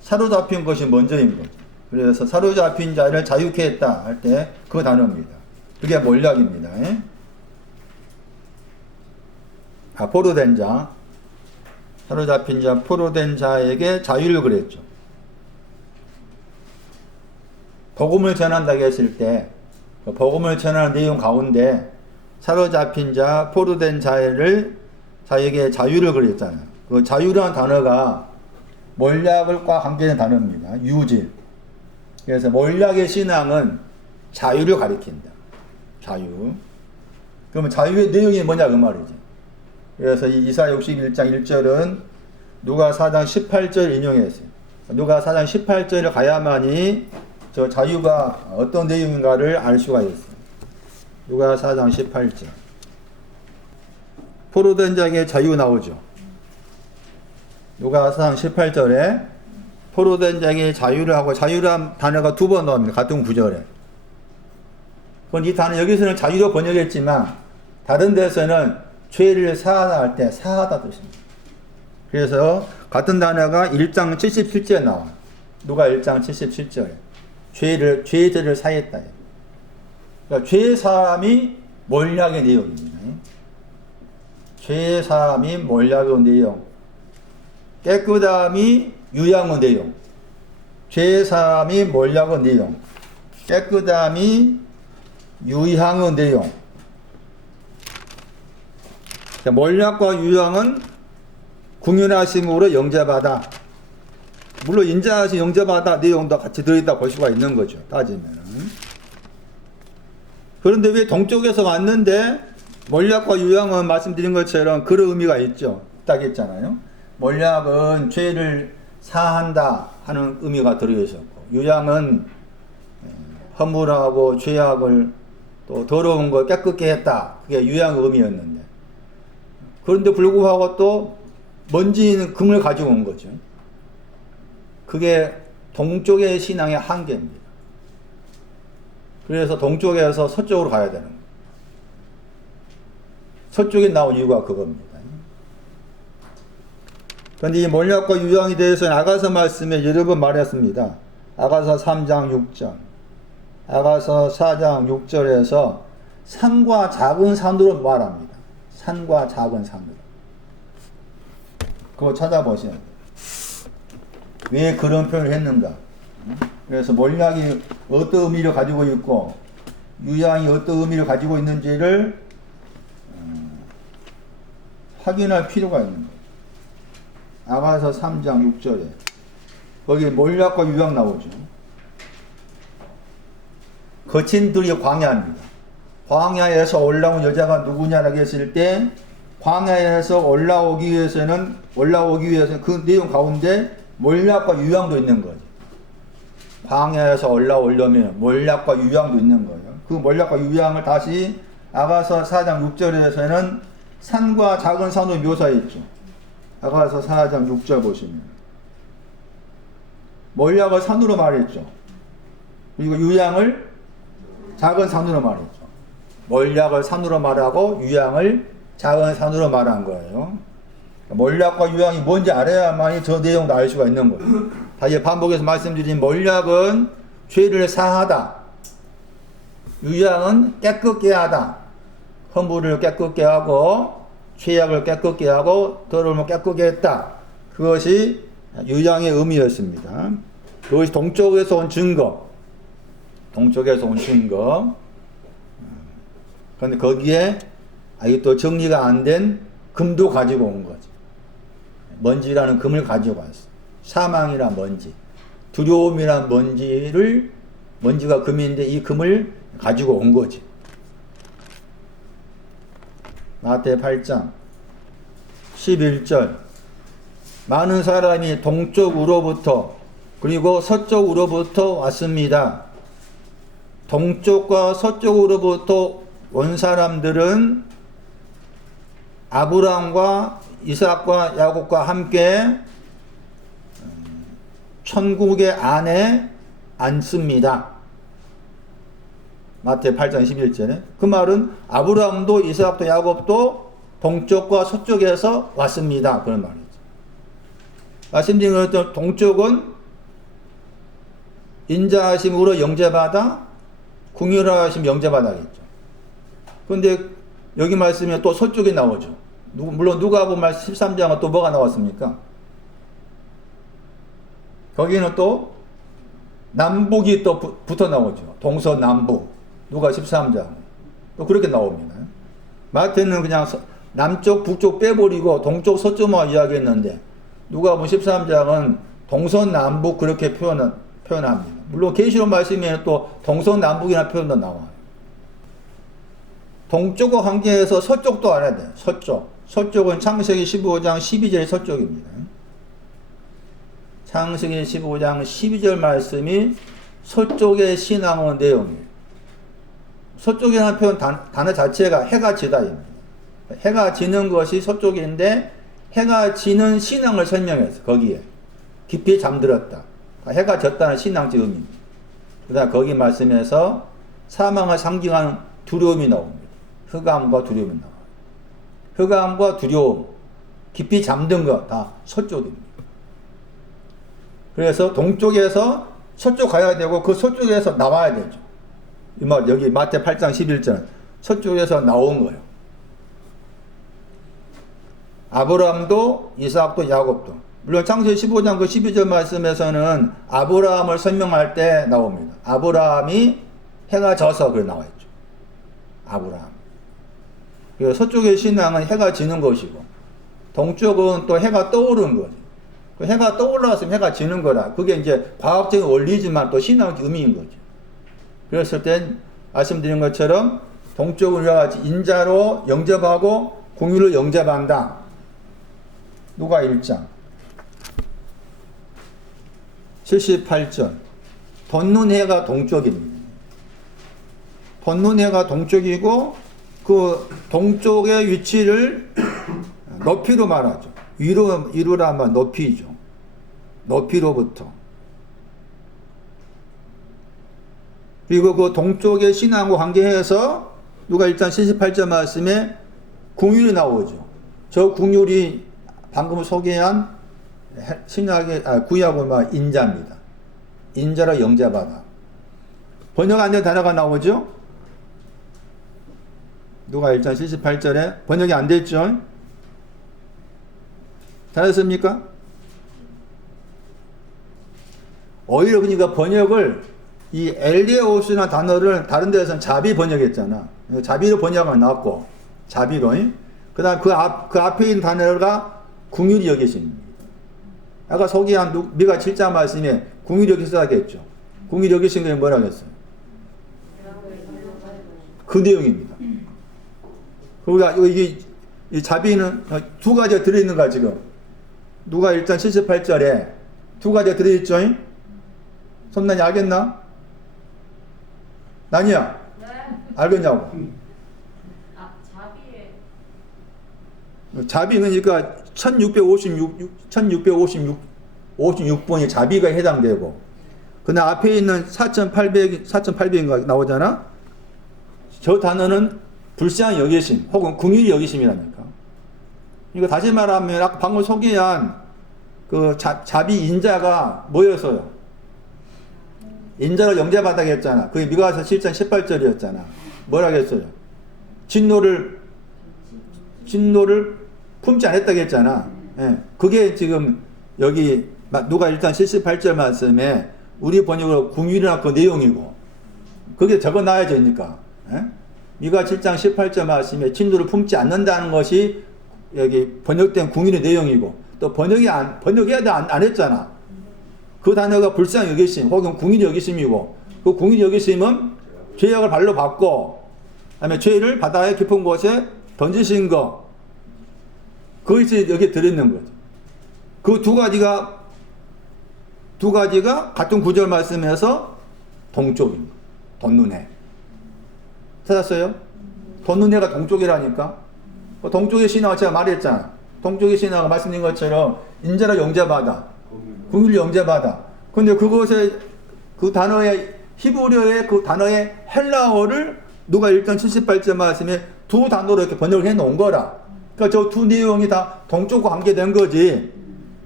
사로잡힌 것이 먼저인 거죠. 그래서 사로잡힌 자를 자유케 했다 할 때 그 단어입니다. 그게 몰약입니다. 포로된 자, 사로잡힌 자, 포로된 자에게 자유를 그랬죠. 복음을 전한다고 했을 때 그 복음을 전하는 내용 가운데 사로잡힌 자, 포로된 자에게 자유를 그랬잖아요. 그 자유라는 단어가 몰약과 관계된 단어입니다. 유질. 그래서 몰약의 신앙은 자유를 가리킨다. 자유. 그러면 자유의 내용이 뭐냐 그 말이죠. 그래서 이 이사야 61장 1절은 누가 4장 18절 인용했어요. 누가 4장 18절을 가야만이 저 자유가 어떤 내용인가를 알 수가 있어요. 누가 4장 18절. 포로된 자에게 자유 나오죠. 누가 4장 18절에 포로된 자에게 자유를 하고 자유란 단어가 두 번 나옵니다. 같은 구절에. 그건 이 단어 여기서는 자유로 번역했지만 다른 데서는 죄를 사하다 할 때 사하다 뜻입니다. 그래서 같은 단어가 1장 77절에 나와. 누가 1장 77절에 죄들을 사했다. 그러니까 죄 사함이 몰약의 내용입니다. 죄 사함이 몰약의 내용. 깨끗함이 유양의 내용. 죄 사함이 몰약의 내용. 깨끗함이 유향의 내용. 몰약과 유향은 궁휼하심으로 영접하다. 물론 인자하심 영접하다 내용도 같이 들어있다 볼 수가 있는 거죠. 따지면. 그런데 왜 동쪽에서 왔는데 몰약과 유향은 말씀드린 것처럼 그런 의미가 있죠. 딱 했잖아요. 몰약은 죄를 사한다 하는 의미가 들어있었고, 유향은 허물하고 죄악을 또 더러운 걸 깨끗게 했다. 그게 유향의 의미였는데, 그런데 불구하고 또 먼지는 금을 가지고 온 거죠. 그게 동쪽의 신앙의 한계입니다. 그래서 동쪽에서 서쪽으로 가야 되는 거예요. 서쪽에 나온 이유가 그겁니다. 그런데 이 몰약과 유향에 대해서는 아가서 말씀에 여러 번 말했습니다. 아가서 3장 6절, 아가서 4장 6절에서 산과 작은 산으로 말합니다. 산과 작은 산으로. 그거 찾아보셔야 돼요. 왜 그런 표현을 했는가? 그래서 몰약이 어떤 의미를 가지고 있고 유향이 어떤 의미를 가지고 있는지를 확인할 필요가 있는 거예요. 아가서 3장 6절에 거기 몰약과 유향 나오죠. 거친 들이 광야입니다. 광야에서 올라온 여자가 누구냐라고 했을 때 광야에서 올라오기 위해서는 그 내용 가운데 몰약과 유향도 있는 거죠. 광야에서 올라오려면 몰약과 유향도 있는 거예요. 그 몰약과 유향을 다시 아가서 4장 6절에서는 산과 작은 산으로 묘사했죠. 아가서 4장 6절 보시면 몰약을 산으로 말했죠. 그리고 유향을 작은 산으로 말했죠. 몰약을 산으로 말하고 유향을 작은 산으로 말한 거예요. 몰약과 유향이 뭔지 알아야만이 저 내용도 알 수가 있는 거예요. 다시 반복해서 말씀드린 몰약은 죄를 사하다. 유향은 깨끗게 하다. 허물을 깨끗게 하고 죄악을 깨끗게 하고 더러움을 깨끗게 했다. 그것이 유향의 의미였습니다. 그것이 동쪽에서 온 증거. 동쪽에서 온 증거. 그런데 거기에 아직 또 정리가 안 된 금도 가지고 온 거죠. 먼지라는 금을 가지고 왔어. 사망이란 먼지, 두려움이란 먼지가 금인데 이 금을 가지고 온 거지. 마태 8장 11절 많은 사람이 동쪽으로부터 그리고 서쪽으로부터 왔습니다. 동쪽과 서쪽으로부터 온 사람들은 아브라함과 이삭과 야곱과 함께 천국의 안에 앉습니다. 마태 8장 11절에 그 말은 아브라함도 이삭도 야곱도 동쪽과 서쪽에서 왔습니다. 그런 말이죠. 말씀드린 것처럼 동쪽은 인자하심으로 영접하다, 궁휼하심 영접하다겠죠. 그런데 여기 말씀에 또 서쪽에 나오죠. 물론 누가복음 13장은 또 뭐가 나왔습니까? 거기는 또 남북이 또 붙어 나오죠. 동서남북. 누가 13장. 또 그렇게 나옵니다. 마태는 그냥 남쪽, 북쪽 빼버리고 동쪽, 서쪽만 이야기했는데 누가복음 13장은 동서남북 그렇게 표현합니다. 물론 계시록 말씀에 또 동서남북이라는 표현도 나와요. 동쪽과 관계해서 서쪽도 알아야 돼요. 서쪽은 창세기 15장 12절의 서쪽입니다. 창세기 15장 12절 말씀이 서쪽의 신앙의 내용이에요. 서쪽이라는 표현 단어 자체가 해가 지다입니다. 해가 지는 것이 서쪽인데 해가 지는 신앙을 설명해서 거기에 깊이 잠들었다. 해가 졌다는 신앙적 의미입니다. 그다음 거기 말씀에서 사망을 상징하는 두려움이 나옵니다. 흑암과 두려움이 나와요. 흑암과 두려움, 깊이 잠든 것 다 서쪽입니다. 그래서 동쪽에서 서쪽 가야 되고 그 서쪽에서 나와야 되죠. 여기 마태 8장 11절 서쪽에서 나온 거예요. 아브라함도 이삭도 야곱도. 물론 창세기 15장 그 12절 말씀에서는 아브라함을 설명할 때 나옵니다. 아브라함이 해가 져서 그래 나와있죠. 아브라함. 그래서 서쪽의 신앙은 해가 지는 것이고 동쪽은 또 해가 떠오르는 거죠. 그 해가 떠올라서 해가 지는 거라. 그게 이제 과학적인 원리지만 또 신앙의 의미인 거죠. 그랬을 땐 말씀드린 것처럼 동쪽은 이와 같이 인자로 영접하고 공유를 영접한다. 누가 1장 78절 돋는 해가 동쪽입니다. 돋는 해가 동쪽이고 그 동쪽의 위치를 높이로 말하죠. 위로라 하면 높이죠. 높이로부터. 그리고 그 동쪽의 신앙과 관계해서 누가 일단 78절 말씀에 궁율이 나오죠. 저 궁율이 방금 소개한 구약의 말 인자입니다. 인자로 영접하다. 번역 안 된 단어가 나오죠. 누가 일단 78절에 번역이 안 됐죠. 잘했습니까? 오히려 그러니까 번역을 이 엘리오스나 단어를 다른 데에서는 자비 번역했잖아. 자비로 번역은 나왔고 자비로. 그 다음 그 앞에 있는 단어가 궁율이 여기십니다. 아까 소개한 미가 7장 말씀에 궁율이 여기시다겠죠. 궁율이 여기신 게 뭐라고 했어요? 그 내용입니다. 그러니까 이게 이 자비는 두 가지가 들어있는가 지금? 누가 일단 78절에 두 가지가 들어있죠? 손난이 알겠나? 난이야? 네. 알겠냐고? 자비는 그러니까 1656번이 자비가 해당되고 근데 앞에 있는 4800인가 나오잖아? 저 단어는 불쌍히 여기심 혹은 긍휼히 여기심이라니까. 이거 다시 말하면 아까 방금 소개한 그 자비 인자가 뭐였어요? 인자로 영접하다고 했잖아. 그게 미가서 7장 18절이었잖아. 뭐라고 했어요? 진노를 품지 않았다고 했잖아. 예. 그게 지금 여기 누가 일단 78절 말씀에 우리 번역으로 궁율이나 그 내용이고 그게 적어놔야 되니까. 예? 미가 7장 18절 말씀에 진노를 품지 않는다는 것이 여기 번역된 궁율의 내용이고 또 번역해야 돼 안 했잖아. 그 단어가 불쌍히 여기심 혹은 궁율이 여기심이고 그 궁율이 여기심은 죄악을 발로 받고 그다음에 죄를 바다의 깊은 곳에 던지신 거 그것이 여기에 들어있는 거죠. 그 두 가지가 같은 구절 말씀에서 동쪽입니다. 돋는해. 찾았어요? 돋는해가 동쪽이라니까. 동쪽의 신화가 제가 말했잖아. 동쪽의 신화가 말씀드린 것처럼 인자로 영접하다. 궁율 영접하다. 근데 그것에 그 단어의 히브리어의 그 단어의 헬라어를 누가 일단 78절 말씀에 두 단어로 이렇게 번역을 해 놓은 거라. 그러니까 저 두 내용이 다 동쪽과 관계된 거지.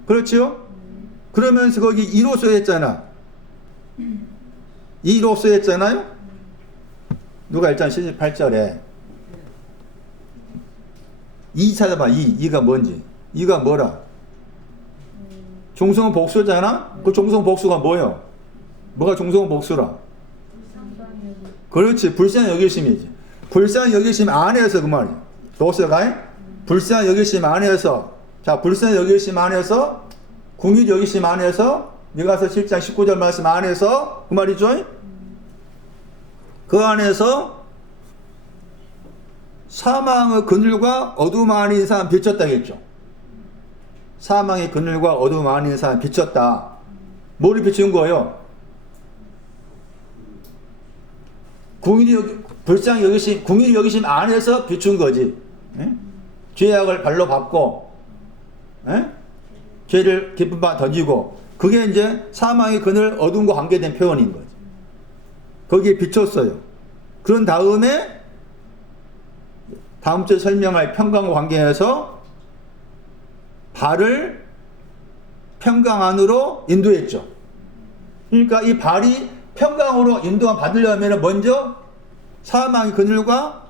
그렇죠? 그러면서 거기 이로써 했잖아. 이로써 했잖아요? 누가 일단 78절에 이 찾아봐. 이가 뭔지. 이가 뭐라? 종성은 복수잖아? 그 종성 복수가 뭐예요? 뭐가 종성 복수라? 그렇지. 불쌍히 여기심이지. 불쌍히 여기심 안에서 그 말이야. 도서가 불쌍히 여기심 안에서 자 불쌍히 여기심 안에서 궁휼히 여기심 안에서 미가서 7장 19절 말씀 안에서 그 말이죠. 그 안에서 사망의 그늘과 어둠 안에 있는 사람 비쳤다 했죠. 사망의 그늘과 어둠 안에 있는 사람 비쳤다. 뭐를 비춘 거예요? 불쌍히 여기심, 궁휼히 여기심 안에서 비춘 거지. 에? 죄악을 발로 받고, 에? 죄를 깊은 바 던지고, 그게 이제 사망의 그늘 어둠과 관계된 표현인 거지. 거기에 비쳤어요. 그런 다음에 다음 주에 설명할 평강 관계에서 발을 평강 안으로 인도했죠. 그러니까 이 발이 평강으로 인도가 받으려면 먼저 사망의 그늘과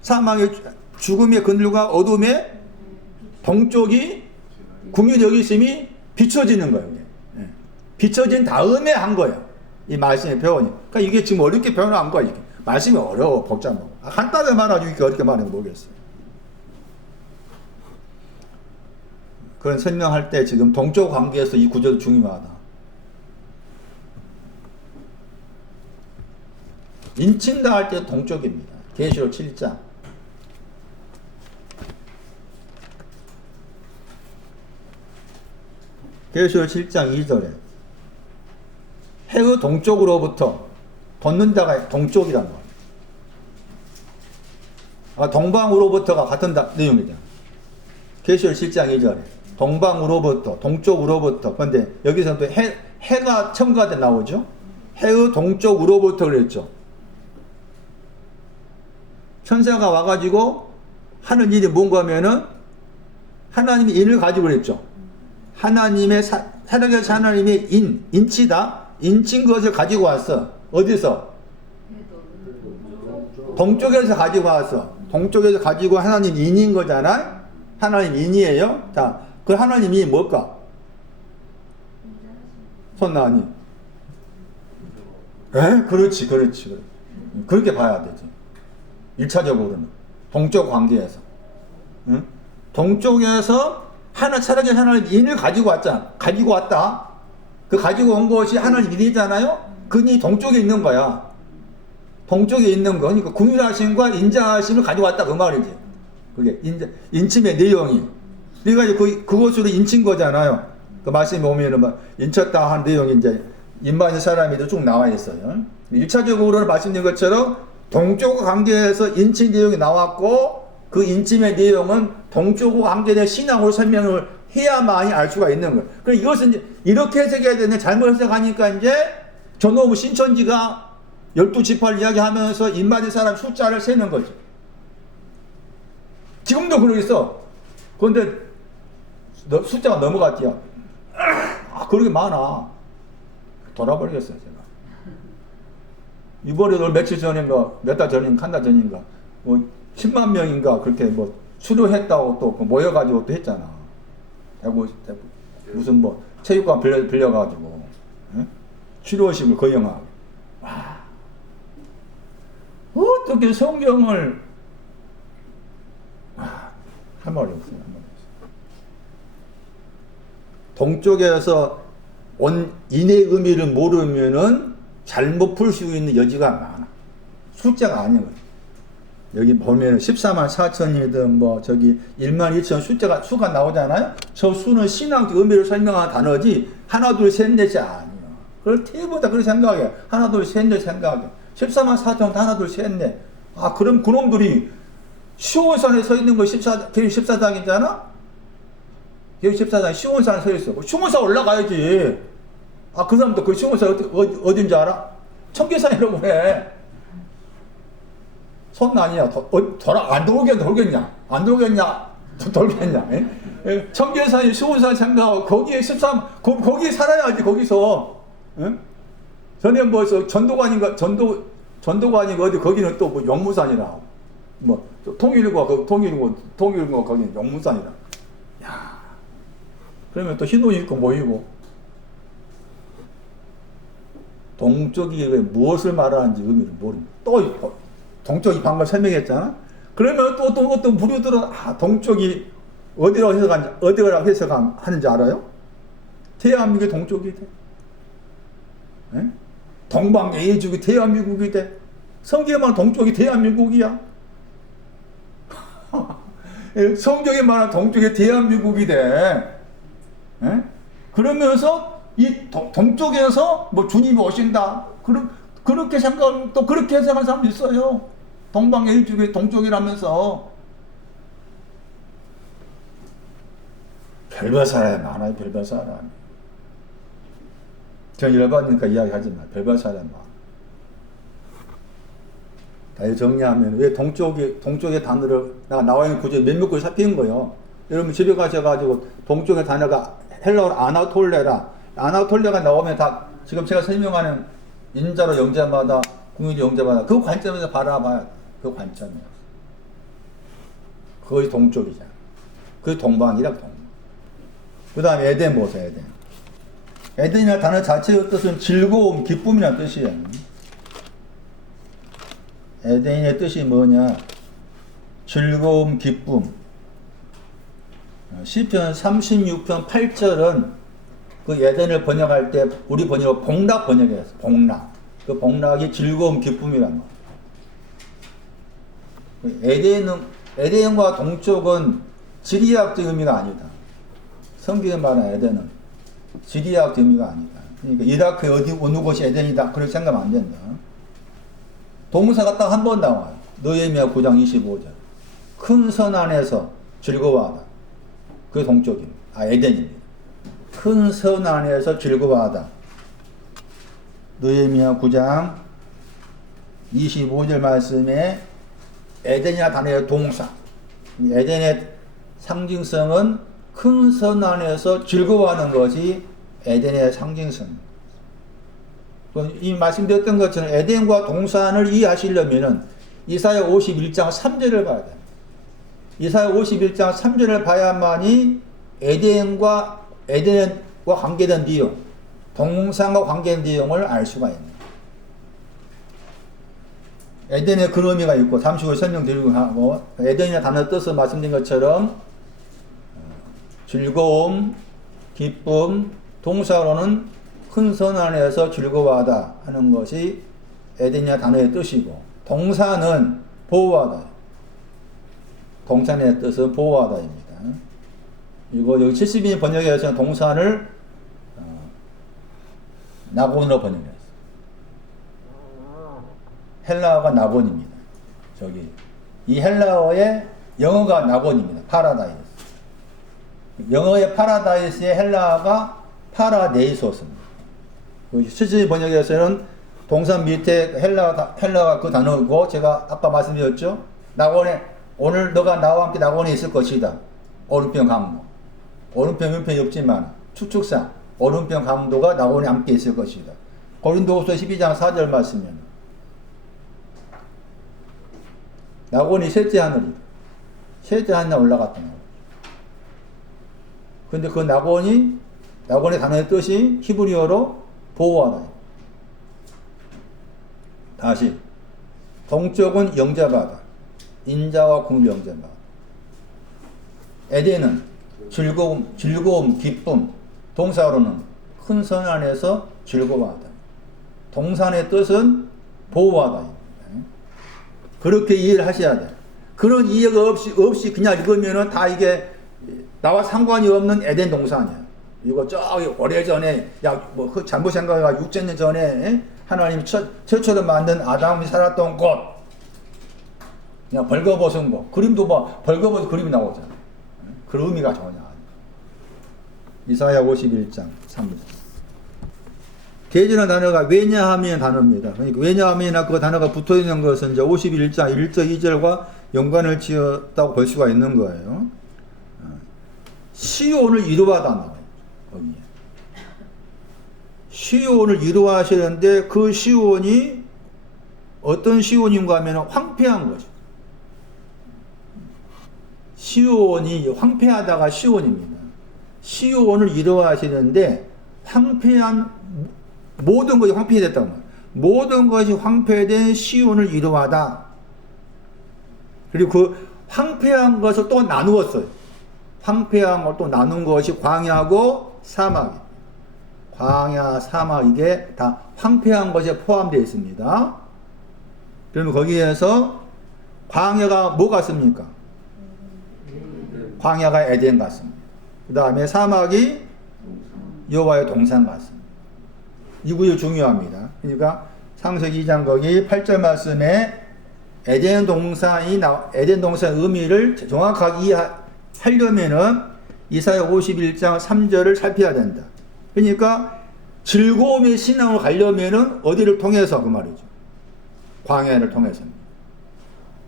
사망의 죽음의 그늘과 어둠의 동쪽이 궁유되어 있음이 비춰지는 거예요. 비춰진 다음에 한 거예요. 이 말씀의 표현이. 그러니까 이게 지금 어렵게 표현한 거야. 이게. 말씀이 어려워, 복잡하고. 간단하게 말하지 이렇게 어렵게 말하는 거 모르겠어요. 그런 설명할 때 지금 동쪽 관계에서 이 구조도 중요하다. 인친다 할 때 동쪽입니다. 계시록 7장. 계시록 7장 2절에 해의 동쪽으로부터 돋는다가 동쪽이란 말이에요. 동방으로부터가 같은 내용이죠. 계시록 7장 2절에 동방으로부터 동쪽으로부터. 그런데 여기서 또 해가 첨가돼 나오죠. 해의 동쪽으로부터 그랬죠. 천사가 와가지고 하는 일이 뭔가 하면은 하나님이 인을 가지고 그랬죠. 하나님의 살아계신 하나님의 인치다. 인친 것을 가지고 왔어. 어디서? 동쪽에서 가지고 왔어. 동쪽에서 가지고 하나님 인인 거잖아. 하나님 인이에요. 자, 그 하나님이 뭘까? 손나니. 그렇지. 그렇게 봐야 되지. 1차적으로는. 동쪽 관계에서. 응? 동쪽에서 살아계신 하나님 인을 가지고 왔잖아. 가지고 왔다. 그 가지고 온 것이 하나님 인이잖아요. 그니 동쪽에 있는 거야. 동쪽에 있는 거. 그러니까 궁율하심과 인자하심을 가지고 왔다 그 말이지. 그게 인침의 내용이. 그러니까 그것으로 인친 거잖아요. 그 말씀에 보면은 막 인쳤다 한 내용이 이제 인바인 사람이도 쭉 나와 있어요. 1차적으로는 말씀드린 것처럼 동쪽 관계에서 인친 내용이 나왔고 그 인침의 내용은 동쪽과 관계된 신앙으로 설명을 해야만이 알 수가 있는 거예요. 그럼 이것은 이제 이렇게 해석해야 되는데 잘못 해석하니까 이제 저놈의 신천지가 12지파를 이야기하면서 인바디 사람 숫자를 세는 거죠. 지금도 그러고 있어. 그런데 숫자가 넘어갔지야. 그렇게 많아. 돌아버리겠어요, 제가. 이번에도 며칠 전인가, 몇 달 전인가, 한 달 전인가, 10만 명인가, 그렇게 수료했다고 또 모여가지고 또 했잖아. 무슨 체육관 빌려가지고, 응? 수료식을 거행하고. 와. 어떻게 성경을, 할 말이 없어요. 동쪽에서 온 인의 의미를 모르면은 잘못 풀 수 있는 여지가 많아. 숫자가 아니거든. 여기 보면 14만 4천이든 저기 1만 2천 수가 나오잖아요. 저 수는 신앙적 의미를 설명하는 단어지 하나 둘 셋 넷이 아니야. 그걸 대부분 다 그렇게 생각해. 하나 둘 셋 넷 생각해. 14만 4천 하나 둘 셋 넷. 그럼 그놈들이 시온산에 서 있는 거 계시 14장이잖아? 계시 14장 시온산에 서 있어. 시온산 올라가야지. 그 사람도 그 시온산 어딘지 알아? 청계산이라고 해. 손 아니야. 안 돌겠냐? 안 돌겠냐? 돌겠냐? 청계산이 시온산 생각하고 거기에 13, 거기에 살아야지, 거기서. 응? 전에 전도관인가 어디, 거기는 또 영무산이라. 통일과 거기는 영무산이라. 야. 그러면 또 흰 옷 입고 모이고. 동쪽이 무엇을 말하는지 의미를 모릅니다. 또 동쪽이 방금 설명했잖아. 그러면 또 어떤 부류들은 동쪽이 어디라고 해석하는지 알아요? 대한민국이 동쪽이 돼. 동방예의주기 대한민국이 돼. 성경에 말하는 동쪽이 대한민국이야. 성경에 말하는 동쪽이 대한민국이 돼. 그러면서 이 동쪽에서 주님이 오신다. 그렇게 또 그렇게 해석하는 사람도 있어요. 동방예의주의 동쪽이라면서. 별별 사람이 많아요, 별별 사람이. 전 열받으니까 이야기하지 마. 별별 사람이 많아. 정리하면 왜 동쪽의 단어를 나와 있는 구조에 몇몇 구조 살피는 거예요. 여러분 집에 가셔가지고 동쪽의 단어가 헬라어로 아나톨레가 나오면 다 지금 제가 설명하는 인자로 영자마다 궁유리 영자마다 그 관점에서 바라봐야 그 관점이에요. 그것이 동쪽이잖아. 그게 동방이라 동방. 그 다음에 에덴 보세요. 에덴이라는 단어 자체의 뜻은 즐거움, 기쁨이라는 뜻이에요. 에덴의 뜻이 뭐냐? 즐거움, 기쁨. 시편 36편 8절은 그 에덴을 번역할 때 우리 번역으로 복락 번역했어요. 복락. 그 복락이 즐거움, 기쁨이란 말이에요. 에덴과 동쪽은 지리학적 의미가 아니다. 성경에 말하는 에덴은 지리학적 의미가 아니다. 그러니까 이라크의 어느 곳이 에덴이다. 그렇게 생각하면 안 된다. 동사가 딱 한 번 나와요. 느헤미야 9장 25절. 큰 선 안에서 즐거워하다. 그게 동쪽입니다. 에덴입니다. 큰 선 안에서 즐거워하다. 느헤미야 9장 25절 말씀에 에덴이라는 단어의 동사. 에덴의 상징성은 큰 선 안에서 즐거워하는 것이 에덴의 상징성입니다. 이 말씀드렸던 것처럼 에덴과 동산을 이해하시려면 이사야 51장 3절을 봐야 돼요. 이사야 51장 3절을 봐야만이 에덴과 관계된 내용, 동산과 관계된 내용을 알 수가 있는. 에덴에 그런 의미가 있고 잠시 후에 설명드리고 하고 에덴이라는 단어 뜻을 말씀드린 것처럼 즐거움, 기쁨, 동사로는 큰 선 안에서 즐거워하다 하는 것이 에덴이라는 단어의 뜻이고 동사는 보호하다. 동산의 뜻은 보호하다입니다. 그리고 여기 70인 번역에서는 동산을 나곤으로 번역했어요. 헬라어가 나곤입니다. 이 헬라어의 영어가 나곤입니다. 파라다이스. 영어의 파라다이스의 헬라어가 파라데이소스입니다. 70인 번역에서는 동산 밑에 헬라가 그 단어고 제가 아까 말씀드렸죠. 오늘 너가 나와 함께 낙원에 있을 것이다. 오른편 강도. 오른편 왼편이 없지만 추측상 오른편 강도가 낙원에 함께 있을 것이다. 고린도후서 12장 4절 말씀이면 낙원이 셋째 하늘이다. 셋째 하늘에 올라갔다. 근데 그 낙원의 단어의 뜻이 히브리어로 보호하다. 다시 동쪽은 영자바다. 인자와 궁 영자바다. 에덴은 즐거움, 기쁨. 동사로는 큰 선 안에서 즐거워하다. 동산의 뜻은 보호하다. 그렇게 이해를 하셔야 돼요. 그런 이해가 없이 그냥 읽으면은 다 이게 나와 상관이 없는 에덴 동산이야. 이거 저기 오래전에 그 잘못 생각해가 6,000년 전에 하나님이 최초로 만든 아담이 살았던 곳 그냥 벌거벗은 곳 그림도 벌거벗은 그림이 나오잖아. 그런 의미가 전혀 아니야. 이사야 51장 3절. 계절이라는 단어가 왜냐하면 단어입니다. 그러니까 왜냐하면이나 그 단어가 붙어있는 것은 이제 51장 1절 2절과 연관을 지었다고 볼 수가 있는 거예요. 시온을 이루하다. 거기에. 시온을 이루하시는데 그 시온이 어떤 시온인가 하면 황폐한 거죠. 시온이 황폐하다가 시온입니다. 시온을 이루하시는데 황폐한 모든 것이 황폐됐다고 말이에요. 모든 것이 황폐된 시온을 이루하다. 그리고 그 황폐한 것을 또 나누었어요. 황폐한 걸 또 나눈 것이 광야하고 사막. 광야, 사막 이게 다 황폐한 것에 포함되어 있습니다. 그러면 거기에서 광야가 뭐 같습니까? 광야가 에덴 같습니다. 그 다음에 사막이 여호와의 동산 같습니다. 이 구절 중요합니다. 그러니까 창세기 2장 거기 8절 말씀에 에덴 동산의 의미를 정확하게 이해하려면은 이사야 51장 3절을 살펴야 된다. 그러니까 즐거움의 신앙으로 가려면은 어디를 통해서 그 말이죠. 광야를 통해서입니다.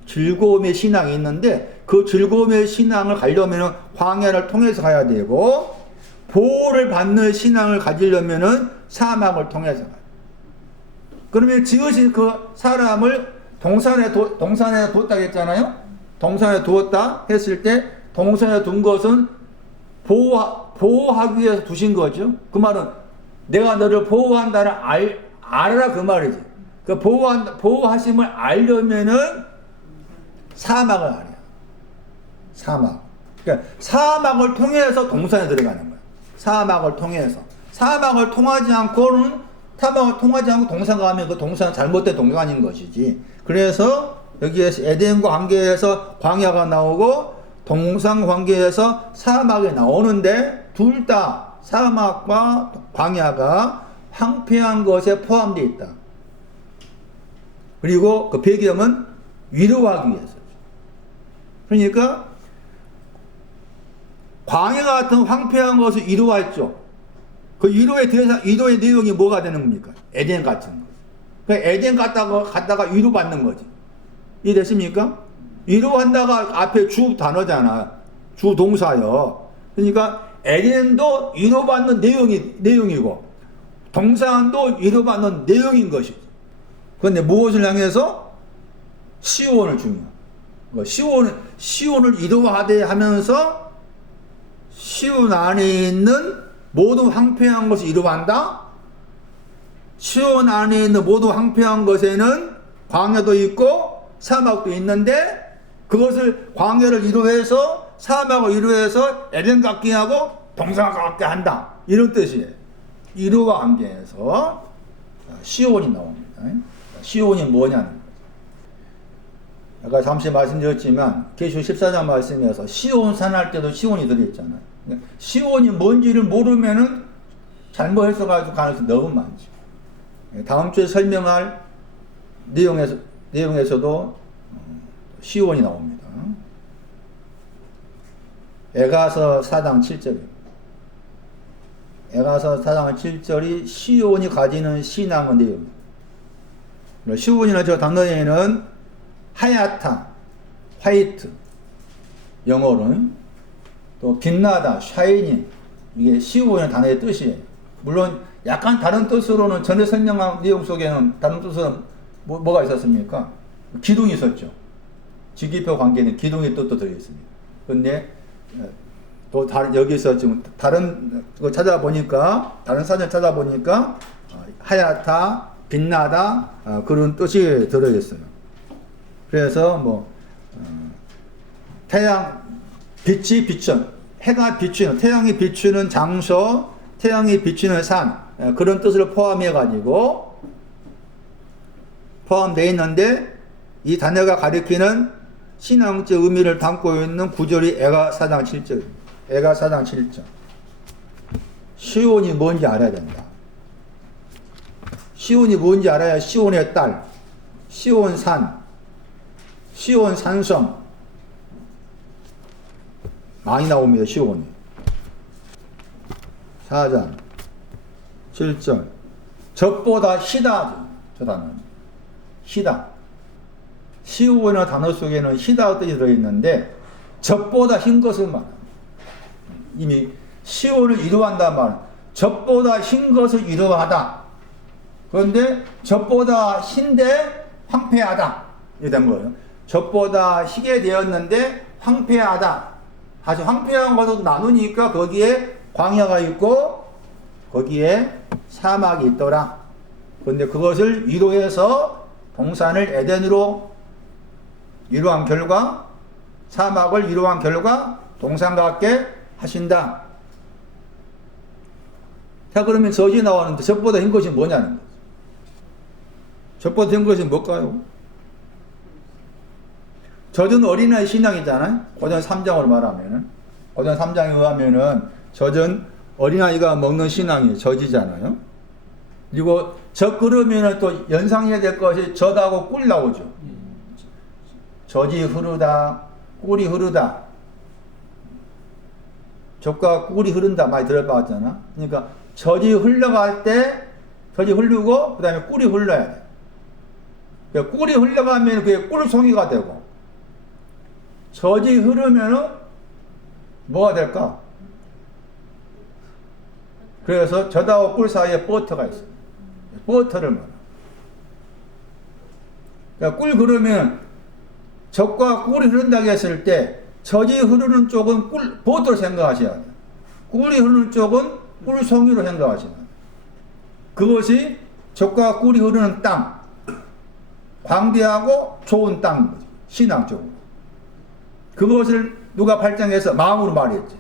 즐거움의 신앙이 있는데 그 즐거움의 신앙을 가려면 광야를 통해서 가야 되고 보호를 받는 신앙을 가지려면 사막을 통해서 가야 돼요. 그러면 지으신 그 사람을 동산에 두었다 했잖아요. 동산에 두었다 했을 때 동산에 둔 것은 보호하기 위해서 두신 거죠. 그 말은 내가 너를 보호한다는 알아라 그 말이지. 그 보호하심을 알려면은 사막을 알아요. 사막. 그러니까 사막을 통해서 동산에 들어가는 거예요. 사막을 통해서. 사막을 통하지 않고 동산 가면 그 동산은 잘못된 동산인 것이지. 그래서 여기에서 에덴과 관계에서 광야가 나오고 동산 관계에서 사막이 나오는데 둘 다 사막과 광야가 황폐한 것에 포함되어 있다. 그리고 그 배경은 위로하기 위해서죠. 그러니까 광야 같은 황폐한 것을 위로했죠. 그 위로의 내용이 뭐가 되는 겁니까? 에덴 같은 거. 그러니까 에덴 갔다가 위로받는 거지. 이해됐습니까? 위로한다가 앞에 주 단어잖아. 주 동사요. 그러니까 에덴도 위로받는 내용이고 동산도 위로받는 내용인 것이죠. 그런데 무엇을 향해서? 시온을 중요한. 시온을 위로하되 하면서 시온 안에 있는 모든 황폐한 것을 위로한다. 시온 안에 있는 모든 황폐한 것에는 광야도 있고 사막도 있는데 그것을 광야를 위로해서 사막을 위로해서 에덴 같게 하고 동산 같게 한다. 이런 뜻이에요. 위로와 관계에서 시온이 나옵니다. 시온이 뭐냐는 거죠. 아까 잠시 말씀드렸지만 계시록 14장 말씀에서 시온 산할 때도 시온이 들어있잖아요. 시온이 뭔지를 모르면은 잘못 해석할 가능성이 너무 많죠. 다음 주에 설명할 내용에서도 시온이 나옵니다. 에가서 4장 7절입니다. 에가서 4장 7절이 시온이 가지는 신앙의 내용입니다. 시온이라는 저 단어에는 하얗다, 화이트, 영어로는 또 빛나다, 샤이닝, 이게 시온이라는 단어의 뜻이에요. 물론 약간 다른 뜻으로는 전에 설명한 내용 속에는 다른 뜻은 뭐가 있었습니까? 기둥이 있었죠. 직기표 관계는 기둥의 뜻도 들어있습니다. 그런데 또 여기서 지금 다른 거 찾아보니까 다른 사전 찾아보니까 하얗다, 빛나다 그런 뜻이 들어있어요. 그래서 태양 빛이 비춘 해가 비추는 태양이 비추는 장소, 태양이 비추는 산 그런 뜻을 포함해 가지고 포함되어 있는데 이 단어가 가리키는 신앙적 의미를 담고 있는 구절이 에가 4장 7절입니다. 에가 4장 7절. 시온이 뭔지 알아야 된다. 시온이 뭔지 알아야 시온의 딸, 시온산, 시온산성 많이 나옵니다. 시온이. 4장 7절. 적보다 희다. 저 단어는. 희다. 시온이라는 단어 속에는 희다 뜻이 들어있는데 적보다 흰 것을 말합니다. 이미 시온을 위로한다는 말은 적보다 흰 것을 위로하다. 그런데 적보다 흰데 황폐하다. 이렇게 된 거예요. 적보다 희게 되었는데 황폐하다. 아주 황폐한 것으로 나누니까 거기에 광야가 있고 거기에 사막이 있더라. 그런데 그것을 위로해서 동산을 에덴으로 위로한 결과 사막을 위로한 결과 동산 같게 하신다. 자, 그러면 저지 나오는데 적보다 흰 것이 뭐냐는 거죠. 적보다 흰 것이 뭘까요? 젖은 어린아이 신앙이잖아요. 고전 3장으로 말하면은. 고전 3장에 의하면은 젖은 어린아이가 먹는 신앙이 젖이잖아요. 그리고 젖 그러면은 또 연상해야 될 것이 젖하고 꿀 나오죠. 젖이 흐르다, 꿀이 흐르다. 젖과 꿀이 흐른다 많이 들어봤잖아. 그러니까 젖이 흘러갈 때 젖이 흐르고 그 다음에 꿀이 흘러야 돼. 꿀이 흘러가면 그게 꿀송이가 되고 젖이 흐르면은 뭐가 될까? 그래서 젖하고 꿀 사이에 버터가 있어요. 버터를 말해요. 그러니까 꿀 그러면 젖과 꿀이 흐른다고 했을 때 젖이 흐르는 쪽은 버터로 생각하셔야 돼요. 꿀이 흐르는 쪽은 꿀송이로 생각하시면 돼요. 그것이 젖과 꿀이 흐르는 땅, 광대하고 좋은 땅인 거죠. 신앙적으로. 그것을 누가 발전해서 마음으로 말했지.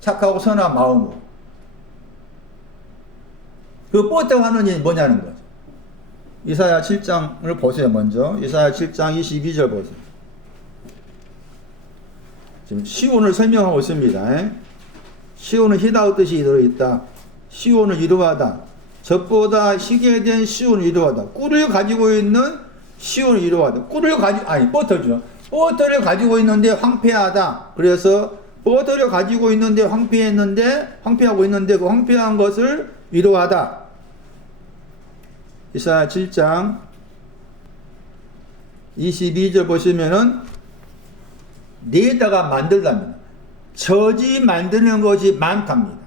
착하고 선한 마음으로. 그 버터가 하는 일이 뭐냐는 거죠. 이사야 7장을 보세요. 먼저 이사야 7장 22절 보세요. 지금 시온을 설명하고 있습니다. 시온은 희다의 뜻이 들어있다. 시온을 이루하다. 젖보다 희게 된 시온을 이루하다. 꿀을 가지고 있는 시온을 이루하다. 버터죠. 버터를 가지고 있는데 황폐하다. 그래서 버터를 가지고 있는데 황폐하고 있는데 그 황폐한 것을 이루하다. 이사야 7장 22절 보시면은 네다가 만들랍니다. 젖이 만드는 것이 많답니다.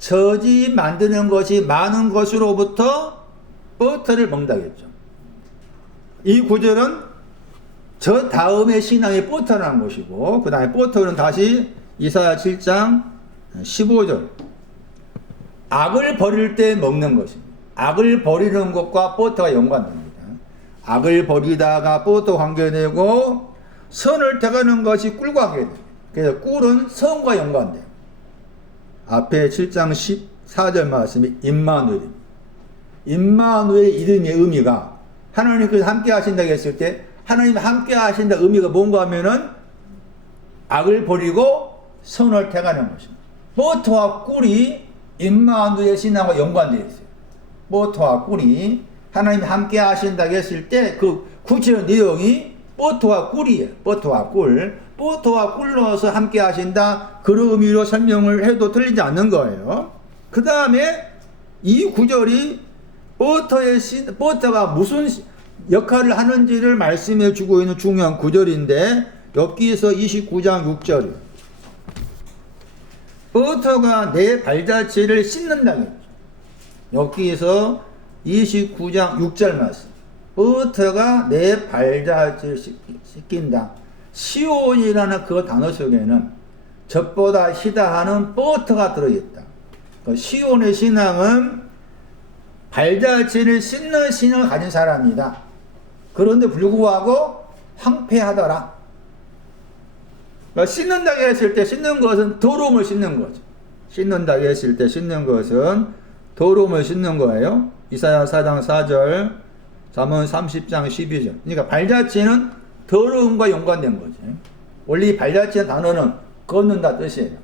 젖이 만드는 것이 많은 것으로부터 버터를 먹는다겠죠. 이 구절은 저 다음에 신앙이 버터라는 것이고, 그 다음에 버터는 다시 이사야 7장 15절. 악을 버릴 때 먹는 것입니다. 악을 버리는 것과 버터가 연관됩니다. 악을 버리다가 버터 관계되고, 선을 택하는 것이 꿀과 관계돼요. 그래서 꿀은 선과 연관돼요. 앞에 7장 14절 말씀이 임마누엘입니다. 임마누엘 이름의 의미가 하나님께서 함께 하신다고 했을 때, 하나님 함께 하신다 의미가 뭔가 하면은 악을 버리고 선을 택하는 것입니다. 버터와 꿀이 임마누엘 신앙과 연관되어 있어요. 버터와 꿀이 하나님 함께 하신다고 했을 때 그 구체적 내용이 버터와 꿀이에요. 버터와 꿀. 버터와 꿀로서 함께 하신다. 그런 의미로 설명을 해도 틀리지 않는 거예요. 그 다음에 이 구절이 버터가 무슨 역할을 하는지를 말씀해 주고 있는 중요한 구절인데, 엽기서 29장 6절이에요. 버터가 내 발자취를 씻는다고 했죠. 엽기서 29장 6절 말씀. 버터가 내 발자취를 씻긴다. 시온이라는 그 단어 속에는 젖보다 희다 하는 버터가 들어있다. 시온의 신앙은 발자취를 씻는 신앙을 가진 사람이다. 그런데 불구하고 황폐하더라. 그러니까 씻는다고 했을 때 씻는 것은 더러움을 씻는 거죠. 씻는다고 했을 때 씻는 것은 더러움을 씻는 거예요. 이사야 4장 4절, 잠언 30장 12절. 그러니까 발자취는 더러움과 연관된 거지. 원래 이 발자취의 단어는 걷는다 뜻이에요.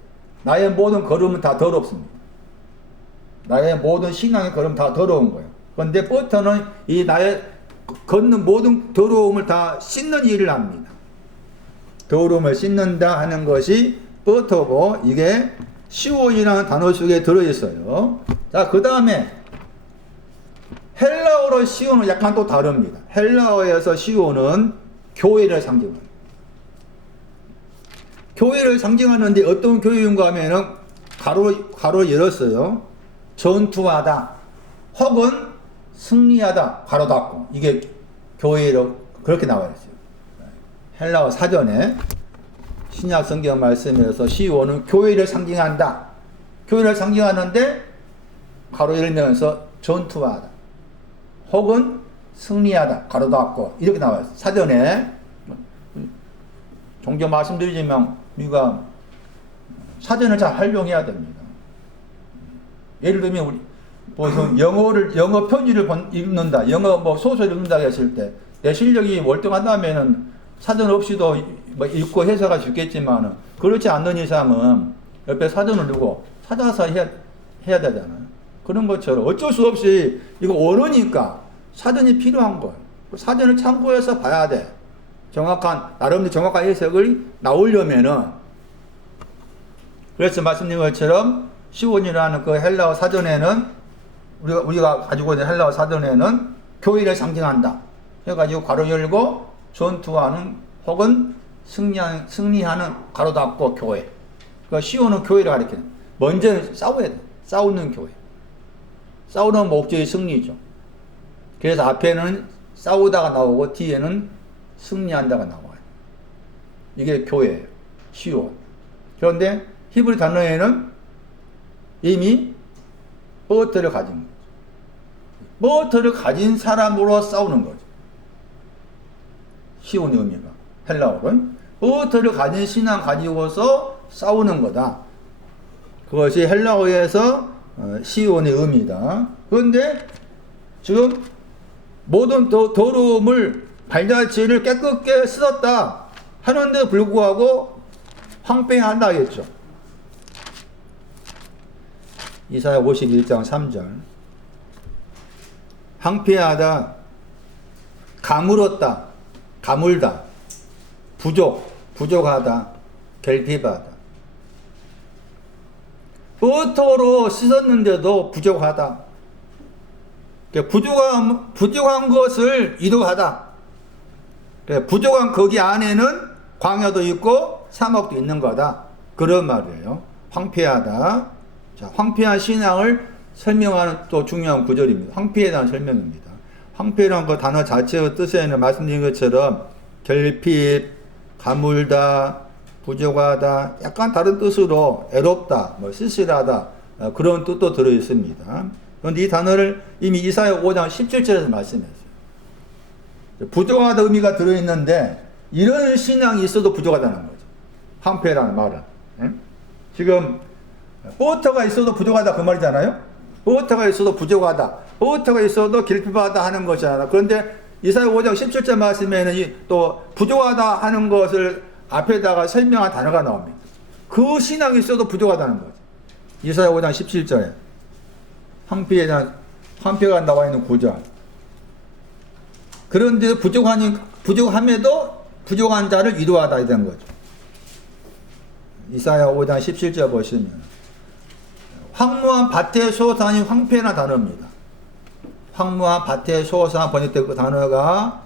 나의 모든 걸음은 다 더럽습니다. 나의 모든 신앙의 걸음 다 더러운 거예요. 그런데 버터는 이 나의 걷는 모든 더러움을 다 씻는 일을 합니다. 더러움을 씻는다 하는 것이 버터고, 이게 시온이라는 단어 속에 들어있어요. 자, 그 다음에 헬라어로 시온은 약간 또 다릅니다. 헬라어에서 시온은 교회를 상징합니다. 교회를 상징하는데 어떤 교회인가 하면은 가로 열었어요. 전투하다 혹은 승리하다 가로 닫고, 이게 교회로 그렇게 나와 있어요. 헬라어 사전에 신약 성경 말씀에서 시온은 교회를 상징한다. 교회를 상징하는데 가로 열면서 전투하다 혹은 승리하다 가로 닫고 이렇게 나와 있어요. 사전에. 종종 말씀드리지만 우리가 사전을 잘 활용해야 됩니다. 예를 들면 우리 보통 영어 편지를 읽는다, 영어 소설을 읽는다 했을 때 내 실력이 월등하다면은 사전 없이도 읽고 해석할 수 있겠지만, 그렇지 않는 이상은 옆에 사전을 두고 찾아서 해야 되잖아요. 그런 것처럼 어쩔 수 없이 이거 원어니까 사전이 필요한 거예요. 사전을 참고해서 봐야 돼. 나름대로 정확한 해석을 나오려면은. 그래서 말씀드린 것처럼 시온이라는 그 헬라어 사전에는, 우리가 가지고 있는 헬라어 사전에는 교회를 상징한다 해가지고 괄호 열고 전투하는 혹은 승리하는 가로 닫고 교회. 그 시온은 교회를 가리키는. 먼저 싸워야 돼. 싸우는 교회. 싸우는 목적이 승리죠. 그래서 앞에는 싸우다가 나오고 뒤에는 승리한다가 나와요. 이게 교회예요. 시온. 그런데 히브리 단어에는 이미 버터를 가진 거죠. 버터를 가진 사람으로 싸우는 거죠. 시온의 의미가. 헬라어로는 버터를 가진 신앙 가지고서 싸우는 거다. 그것이 헬라어에서 시온의 의미다. 그런데 지금 모든 더러움을 발자취를 깨끗게 씻었다 하는데 불구하고 황폐한다 하겠죠. 이사야 51장 3절. 황폐하다, 가물었다, 가물다, 부족하다, 결핍하다. 버터로 씻었는데도 부족하다. 부족한 것을 이루하다. 부족한 거기 안에는 광야도 있고 사막도 있는 거다. 그런 말이에요. 황폐하다. 자, 황폐한 신앙을 설명하는 또 중요한 구절입니다. 황폐에 대한 설명입니다. 황폐라는 그 단어 자체의 뜻에는 말씀드린 것처럼 결핍, 가물다, 부족하다, 약간 다른 뜻으로 애롭다, 쓸쓸하다, 그런 뜻도 들어 있습니다. 그런데 이 단어를 이미 이사야 5장 17절에서 말씀했어요. 부족하다 의미가 들어 있는데 이런 신앙이 있어도 부족하다는 거죠. 황폐라는 말은. 지금 버터가 있어도 부족하다 그 말이잖아요. 버터가 있어도 부족하다, 버터가 있어도 결핍하다 하는 것이잖아. 그런데 이사야 5장 17절 말씀에는 또 부족하다 하는 것을 앞에다가 설명한 단어가 나옵니다. 그 신앙이 있어도 부족하다는 거죠. 이사야 5장 17절에 황폐가 나와 있는 구절. 그런데 부족함에도 부족한 자를 위로하다 이런 거죠. 이사야 5장 17절 보시면 황무한 밭의 소산이 황폐나 단어입니다. 황무한 밭의 소산 번역된 그 단어가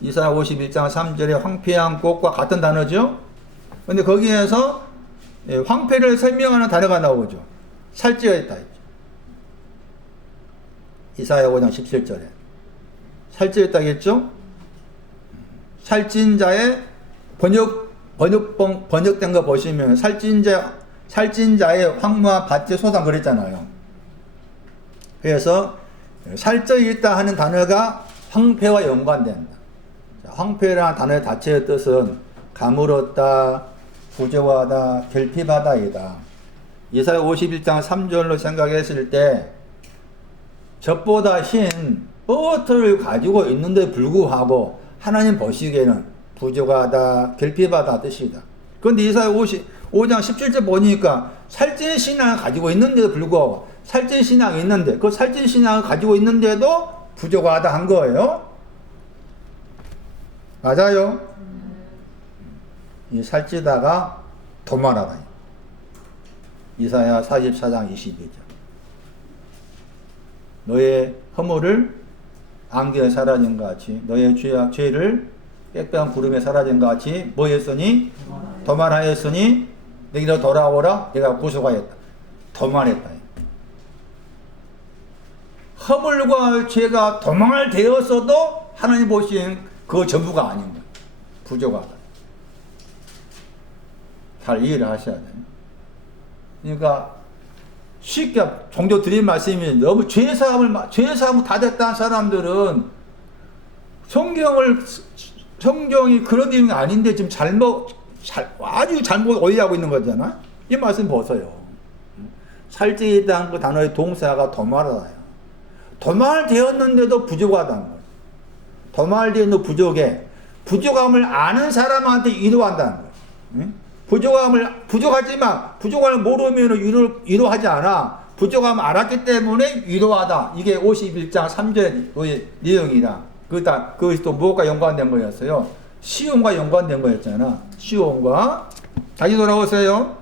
이사야 51장 3절에 황폐한 꽃과 같은 단어죠. 그런데 거기에서 황폐를 설명하는 단어가 나오죠. 살찌어 있다 했죠. 이사야 5장 17절에 살찌어 있다 했죠. 살찐 자의 번역된 거 보시면 살찐 자의 황무한 밭의 소산 그랬잖아요. 그래서 살쪄 있다 하는 단어가 황폐와 연관된다. 황폐라는 단어의 자체의 뜻은 가물었다, 부족하다, 결핍하다이다. 이사야 51장 3절로 생각했을 때 젖보다 흰 버터를 가지고 있는데 불구하고 하나님 보시기에는 부족하다, 결핍하다 뜻이다. 그런데 이사야 5장 17절 보니까 살찐 신앙을 가지고 있는데도 불구하고 살찐 신앙이 있는데 그 살찐 신앙을 가지고 있는데도 부족하다 한 거예요. 맞아요. 이 살찌다가 도말하다. 이사야 44장 22절. 너의 허물을 안개에 사라진 것 같이 너의 죄를 빽빽한 구름에 사라진 것 같이 뭐 했으니? 도말하였으니 내게로 돌아오라 내가 구속하였다. 도말했다. 허물과 죄가 도말되었어도 하나님 보시기엔 그거 전부가 아닌 거예요. 부족하다. 잘 이해를 하셔야 돼요. 그러니까 쉽게 종교 드린 말씀이 너무 죄사함 다 됐다는 사람들은 성경이 그런 의미가 아닌데 지금 아주 잘못 오해하고 있는 거잖아. 이 말씀 보세요. 살찌다는 그 단어의 동사가 도말하다요. 도말되었는데도 부족하다는 거예요. 도말되는 부족에 부족함을 아는 사람한테 위로한다는 거예요. 응? 부족하지만 부족함을 모르면 위로하지 않아. 부족함을 알았기 때문에 위로하다. 이게 51장 3절의 내용이다. 그것이 또 무엇과 연관된 거였어요? 시온과 연관된 거였잖아. 시온과. 다시 돌아오세요.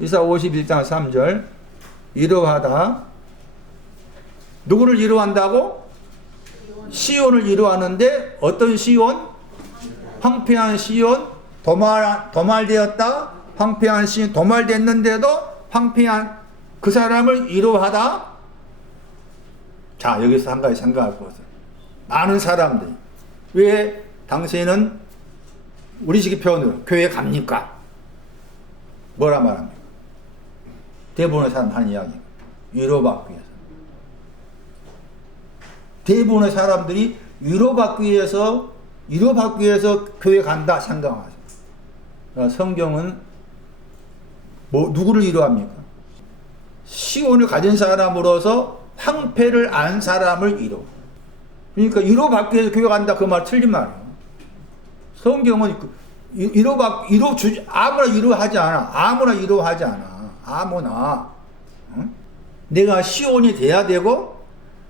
이사 51장 3절. 위로하다. 누구를 위로한다고? 시온을 위로하는데 어떤 시온? 황폐한 시온, 도말되었다. 황폐한 신 도말됐는데도 황폐한 그 사람을 위로하다. 자, 여기서 한 가지 생각할 것은 많은 사람들이 왜 당신은 우리식 표현으로 교회 갑니까? 뭐라 말합니까? 대부분의 사람 하는 이야기 위로받기 위해서. 대부분의 사람들이 위로받기 위해서 교회 간다 생각하죠. 그러니까 성경은 누구를 위로합니까? 시온을 가진 사람으로서 황폐를 안 사람을 위로. 그러니까 위로받기 위해서 교회 간다 그 말 틀린 말이에요. 성경은 아무나 위로하지 않아. 아무나. 응? 내가 시온이 돼야 되고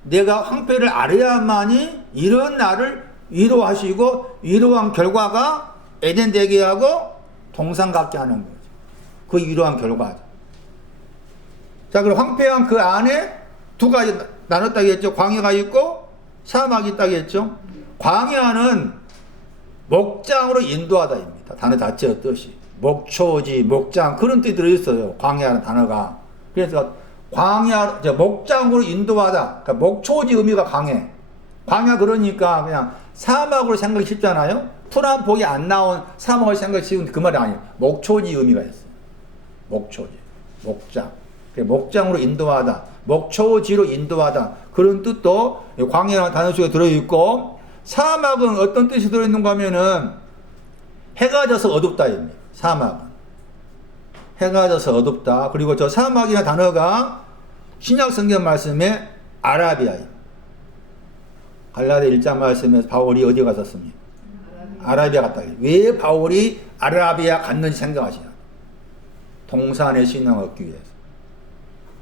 내가 황폐를 알아야만이 이런 나를 위로하시고 위로한 결과가 에덴 되게 하고 동산 갖게 하는 거죠. 그 위로한 결과죠. 자, 그럼 황폐한 그 안에 두 가지 나눴다고 했죠. 광야가 있고 사막이 있다고 했죠. 광야는 목장으로 인도하다입니다. 단어 자체의 뜻이. 목초지, 목장 그런 뜻이 들어있어요. 광야라는 단어가. 그래서 목장으로 인도하다. 그러니까 목초지 의미가 강해. 광야 그러니까 그냥 사막으로 생각이 쉽잖아요. 푸른 복이 안 나온 사막을 생각이 쉬운 그 말이 아니에요. 목초지 의미가 있어요. 목초지, 목장. 목장으로 인도하다. 목초지로 인도하다. 그런 뜻도 광야라는 단어 속에 들어있고, 사막은 어떤 뜻이 들어있는가 하면은 해가 져서 어둡다입니다. 사막은 해가 져서 어둡다. 그리고 저 사막이라는 단어가 신약 성경 말씀에 아라비아입니다. 갈라디아 1장 말씀에서 바울이 어디 갔었습니까? 아라비아 갔다. 왜 바울이 아라비아 갔는지 생각하시냐. 동산의 신앙을 얻기 위해서.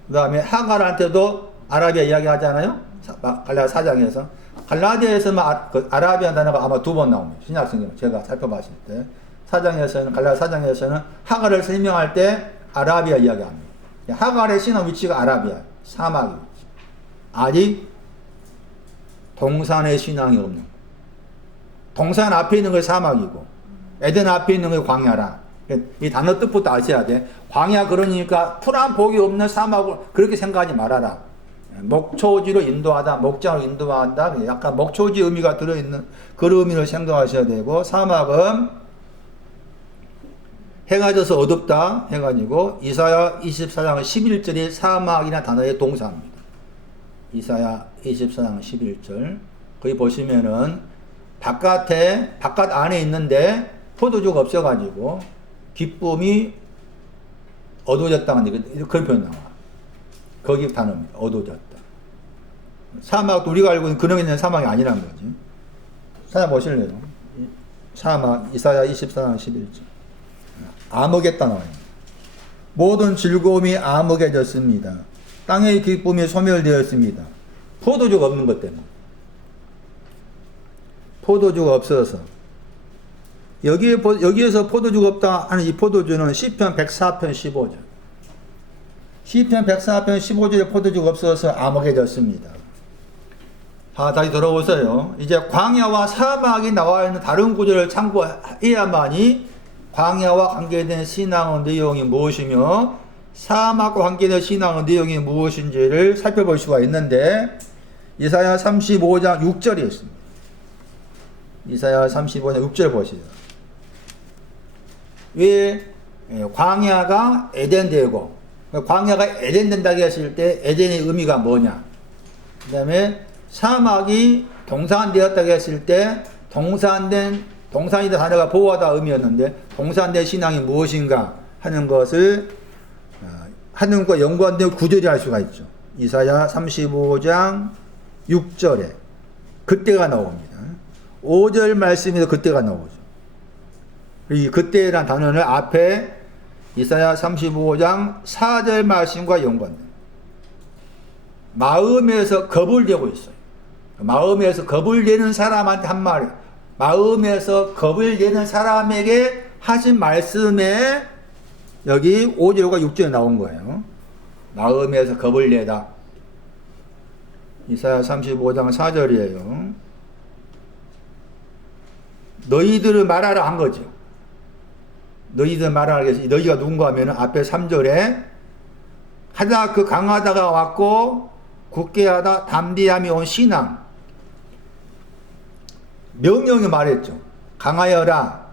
그 다음에 하갈한테도 아라비아 이야기 하잖아요. 갈라디아 4장에서. 갈라디아에서만 아라비아 단어가 아마 2번 나옵니다. 신약 성경 제가 살펴봤을 때. 갈라디아 4장에서는 하갈을 설명할 때 아라비아 이야기합니다. 하갈의 신앙 위치가 아라비아, 사막이 위치. 아직 동산의 신앙이 없는 거. 동산 앞에 있는 게 사막이고 에덴 앞에 있는 게 광야라. 이 단어 뜻부터 아셔야 돼. 광야 그러니까 푸른 복이 없는 사막을 그렇게 생각하지 말아라. 목초지로 인도하다, 목장으로 인도한다. 약간 목초지 의미가 들어있는 그런 의미를 생각하셔야 되고, 사막은 해가 져서 어둡다 해가지고 이사야 24장 11절이 사막이나 단어의 동사입니다. 이사야 24장 11절 거기 보시면은 바깥 안에 있는데 포도주가 없어가지고 기쁨이 어두워졌다는 그런 표현 나와. 거기 단어입니다. 어두워졌다. 사막 우리가 알고 있는 근원에 있는 사막이 아니란 거지. 찾아보실래요? 사막 이사야 24장 11절 암흑했다 나와요. 모든 즐거움이 암흑해졌습니다. 땅의 기쁨이 소멸되었습니다. 포도주가 없는 것 때문에. 포도주가 없어서. 여기에서 포도주가 없다 하는 이 포도주는 시편 104편 15절. 시편 104편 15절에 포도주가 없어서 암흑해졌습니다. 다시 돌아오세요. 이제 광야와 사막이 나와 있는 다른 구절을 참고해야만이 광야와 관계된 신앙의 내용이 무엇이며 사막과 관계된 신앙의 내용이 무엇인지를 살펴볼 수가 있는데, 이사야 35장 6절이 있습니다. 이사야 35장 6절 보시죠. 왜 광야가 에덴되고, 광야가 에덴된다고 했을 때 에덴의 의미가 뭐냐, 그 다음에 사막이 동산되었다고 했을 때 동산이다 단어가 보호하다 의미였는데 동산된 신앙이 무엇인가 하는 것을 하는 것과 연관된 구절이 할 수가 있죠. 이사야 35장 6절에 그때가 나옵니다. 5절 말씀에서 그때가 나오죠. 이 그때라는 단어는 앞에 이사야 35장 4절 말씀과 연관됩니다. 마음에서 겁을 내고 있어요. 마음에서 겁을 내는 사람한테 한 말이에요. 마음에서 겁을 내는 사람에게 하신 말씀에 여기 5절과 6절에 나온 거예요. 마음에서 겁을 내다. 이사야 35장 4절이에요. 너희들을 말하라 한 거죠. 너희들 말하겠지. 너희가 누군가 하면은 앞에 3절에 하다 그 강하다가 왔고 굳게 하다 담대함이 온 신앙. 명령이 말했죠. 강하여라.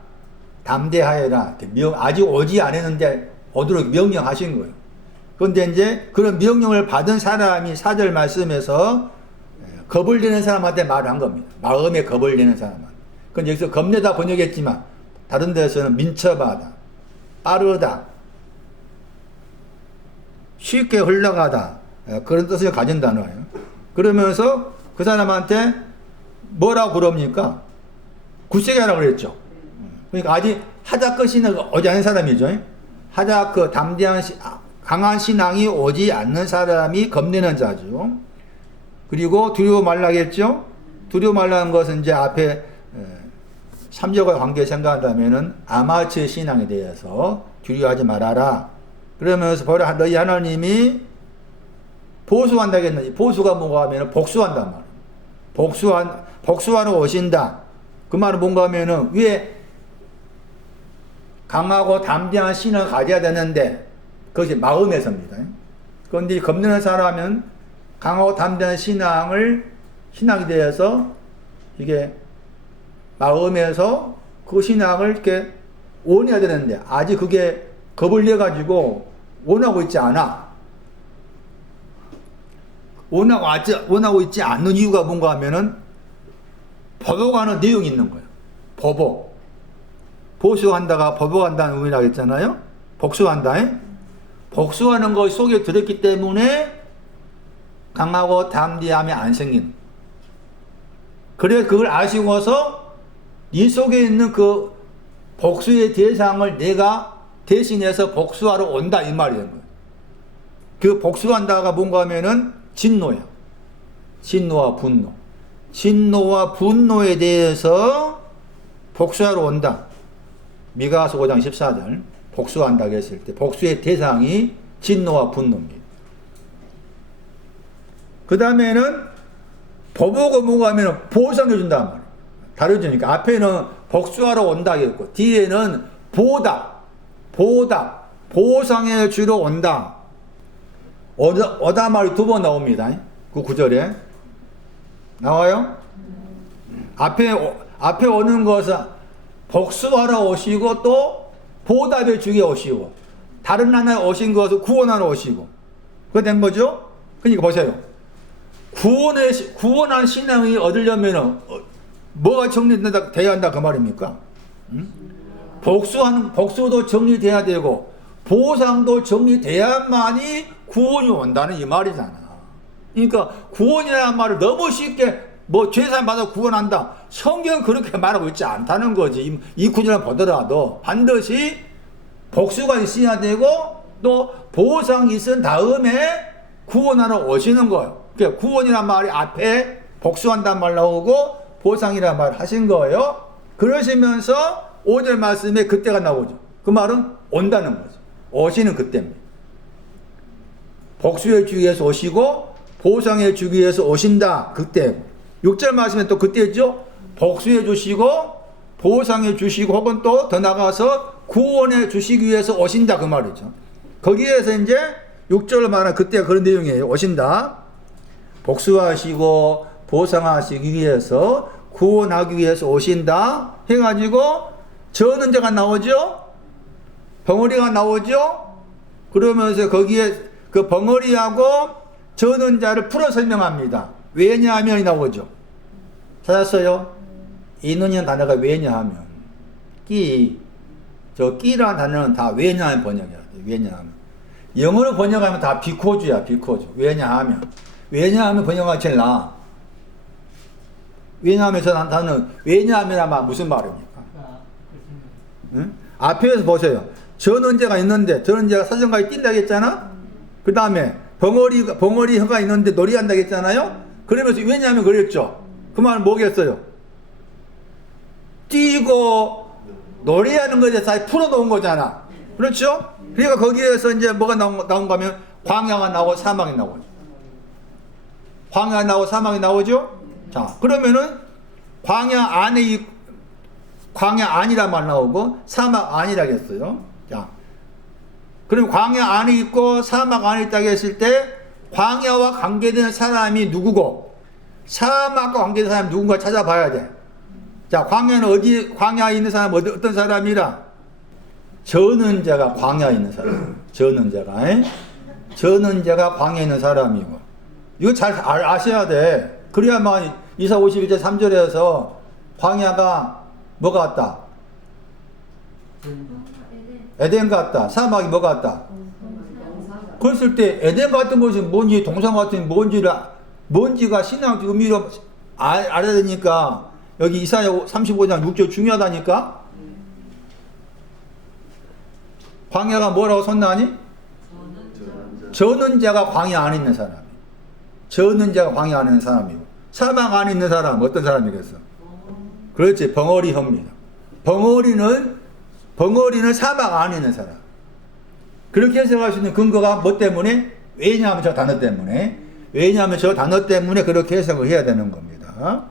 담대하여라. 아직 오지 않았는데 오도록 명령하신 거예요. 그런데 이제 그런 명령을 받은 사람이 4절 말씀에서 겁을 내는 사람한테 말을 한 겁니다. 마음에 겁을 내는 사람한테. 그건 여기서 겁내다 번역했지만 다른 데서는 민첩하다, 빠르다, 쉽게 흘러가다, 그런 뜻을 가진 단어예요. 그러면서 그 사람한테 뭐라고 그럽니까? 굳세게 하라고 그랬죠. 그러니까 아직 하다크 신앙이 오지 않은 사람이죠. 하다크 담대한 강한 신앙이 오지 않는 사람이 겁내는 자죠. 그리고 두려워 말라겠죠. 두려워 말라는 것은 이제 앞에 3절과 관계 생각한다면은 아마추어 신앙에 대해서 두려워하지 말아라. 그러면서 보라 너희 하나님이 보수한다겠는지, 보수가 뭔가 하면은 복수한단 말이에요. 복수하러 오신다. 그 말은 뭔가 하면은 왜 강하고 담대한 신을 가져야 되는데 그것이 마음에서입니다. 그런데 겁내는 사람은 강하고 담대한 신앙에 대해서 이게 마음에서 그 신앙을 이렇게 원해야 되는데 아직 그게 겁을 내 가지고 원하고 있지 않아. 원하고 있지 않는 이유가 뭔가 하면은 보복하는 내용이 있는 거예요. 보복. 보수한다가 보복한다는 의미라고 했잖아요. 복수한다. 복수하는 것 속에 들었기 때문에 강하고 담대함이 안 생기는. 그래 그걸 아시고서 네 속에 있는 그 복수의 대상을 내가 대신해서 복수하러 온다 이 말이 되는 거예요. 그 복수한다가 뭔가 하면은 진노야. 진노와 분노. 진노와 분노에 대해서 복수하러 온다. 미가서 5장 14절 복수한다고 했을 때 복수의 대상이 진노와 분노입니다. 그 다음에는 보복은 뭐가 하면 보상해 준단 말이에요. 다르니까 앞에는 복수하러 온다 했고 뒤에는 보상해 주러 온다. 오다 말이 2번 나옵니다. 그 9절에 나와요. 앞에 오는 것은 복수하러 오시고 또 보답해 주게 오시고 다른 나라에 오신 것은 구원하러 오시고 그거 된 거죠? 그러니까 보세요. 구원한 신앙이 얻으려면 뭐가 정리돼야 한다 그 말입니까? 복수도 정리돼야 되고 보상도 정리돼야만이 구원이 온다는 이 말이잖아. 그러니까 구원이라는 말을 너무 쉽게 죄산 받아 구원한다. 성경은 그렇게 말하고 있지 않다는 거지. 이 구절을 보더라도 반드시 복수가 있어야 되고 또 보상이 있은 다음에 구원하러 오시는 거예요. 그러니까 구원이란 말이 앞에 복수한다는 말 나오고 보상이란 말 하신 거예요. 그러시면서 5절 말씀에 그때가 나오죠. 그 말은 온다는 거죠. 오시는 그때입니다. 복수해 주기 위해서 오시고 보상해 주기 위해서 오신다. 그때고 6절 말씀에 또 그때죠. 복수해 주시고 보상해 주시고 혹은 또 더 나가서 구원해 주시기 위해서 오신다 그 말이죠. 거기에서 이제 6절 말하는 그때가 그런 내용이에요. 오신다. 복수하시고 보상하시기 위해서 구원하기 위해서 오신다 해가지고 저는 자가 나오죠. 벙어리가 나오죠. 그러면서 거기에 그 벙어리하고 저는 자를 풀어 설명합니다. 왜냐하면이 나오죠. 찾았어요? 이는이라는 단어가 왜냐하면 끼라는 단어는 다 왜냐하면 번역해야 돼. 왜냐하면 영어로 번역하면 다 비코즈야. 비코즈. 왜냐하면 번역하기 제일 나아. 왜냐하면 저 단어는 왜냐하면 아마 무슨 말입니까? 응? 앞에서 보세요. 전원제가 있는데 전원제가 사정가에 뛴다고 했잖아. 그 다음에 벙어리가 있는데 놀이한다고 했잖아요. 그러면서 왜냐하면 그랬죠. 그 말은 뭐겠어요? 뛰고 놀이하는 것에 다 풀어놓은 거잖아. 그렇죠? 그러니까 거기에서 이제 뭐가 나온가 하면 광야가 나오고 사막이 나오죠. 광야가 나오고 사막이 나오죠? 자, 그러면은 광야 안에 광야 안이란 말 나오고 사막 안이라겠어요. 자, 그럼 광야 안에 있고 사막 안에 있다고 했을 때 광야와 관계되는 사람이 누구고 사막과 관계되는 사람이 누군가 찾아봐야 돼. 자, 광야는 광야에 있는 사람은 어떤 사람이라? 저는 자가 광야에 있는 사람. 저는 자가 광야에 있는 사람이고. 이거 잘 아셔야 돼. 그래야만 이사 51절 3절에서 광야가 뭐가 같다? 에덴 같다. 사막이 뭐가 같다? 그랬을 때 에덴 같은 것이 뭔지 동산 같은 뭔지가 신앙 의미로 알아야 되니까 여기 이사야 35장 6절 중요하다니까. 광야가 뭐라고 썼나니? 저는 자가 광야 안에 있는 사람. 저는 자가 광야 안에 있는 사람이고 사막 안에 있는 사람 어떤 사람이겠어? 그렇지, 벙어리 혀입니다. 벙어리는 사막 안에 있는 사람. 그렇게 해석할 수 있는 근거가 뭐 때문에? 왜냐하면 저 단어 때문에. 그렇게 해석을 해야 되는 겁니다.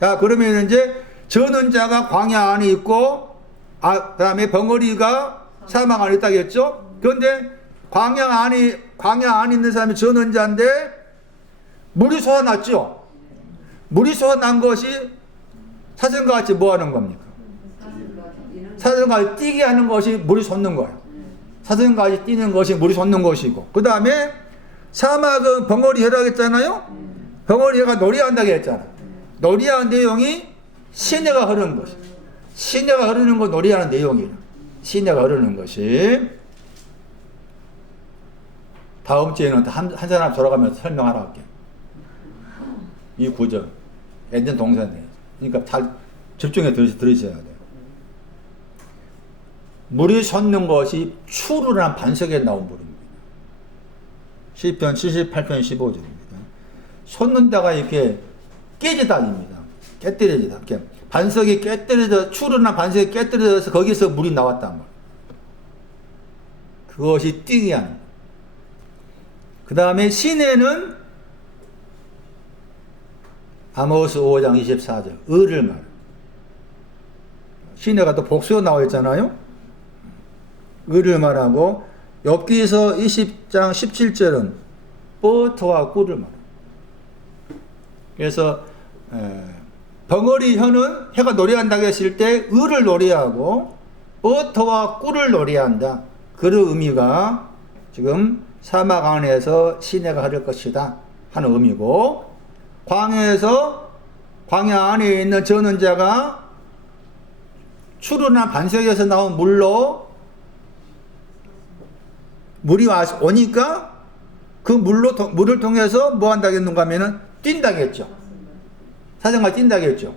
자, 그러면 이제 저는 자가 광야 안에 있고, 그 다음에 벙어리가 사막 안에 있다겠죠? 그런데 광야 안에 있는 사람이 저는 자인데, 물이 솟아났죠? 물이 솟아난 것이 사슴과 같이 뭐 하는 겁니까? 사슴과 같이 뛰게 하는 것이 물이 솟는 거예요. 사슴과 같이 뛰는 것이 물이 솟는 것이고, 그 다음에 사막은 벙어리 혀라고 했잖아요? 벙어리 혀가 노래한다고 했잖아. 노래하는 내용이 시내가 흐르는 것이. 시내가 흐르는 거 노래하는 내용이라. 시내가 흐르는 것이. 다음 주에는 한 사람 돌아가면서 설명하라 할게. 이 구절. 에덴 동산에. 그러니까 잘 집중해 들으셔야 돼요. 물이 솟는 것이 추루란 반석에 나온 물입니다. 시편 78편 15절입니다. 솟는다가 이렇게 깨지다입니다. 깨뜨려지다. 이렇게 반석이 깨뜨려져, 추루나 반석이 깨뜨려져서 거기서 물이 나왔단 말이에요. 그것이 뛰게 하는 거예요. 그 다음에 시내는 아모스 5장 24절 을을 말해요. 시내가 또 복수가 나와 있잖아요. 을을 말하고 엽기서 20장 17절은 버터와 꿀을 말해요. 그래서 벙어리 혀는 혀가 노래한다고 했을 때 을을 노래하고 버터와 꿀을 노래한다. 그런 의미가 지금 사막 안에서 시내가 흐를 것이다 하는 의미고, 광야 안에 있는 저는 자가 추루나 반석에서 나온 물이 오니까 그 물을 통해서 뭐 한다겠는가 하면은 뛴다겠죠. 사정과 뛴다겠죠.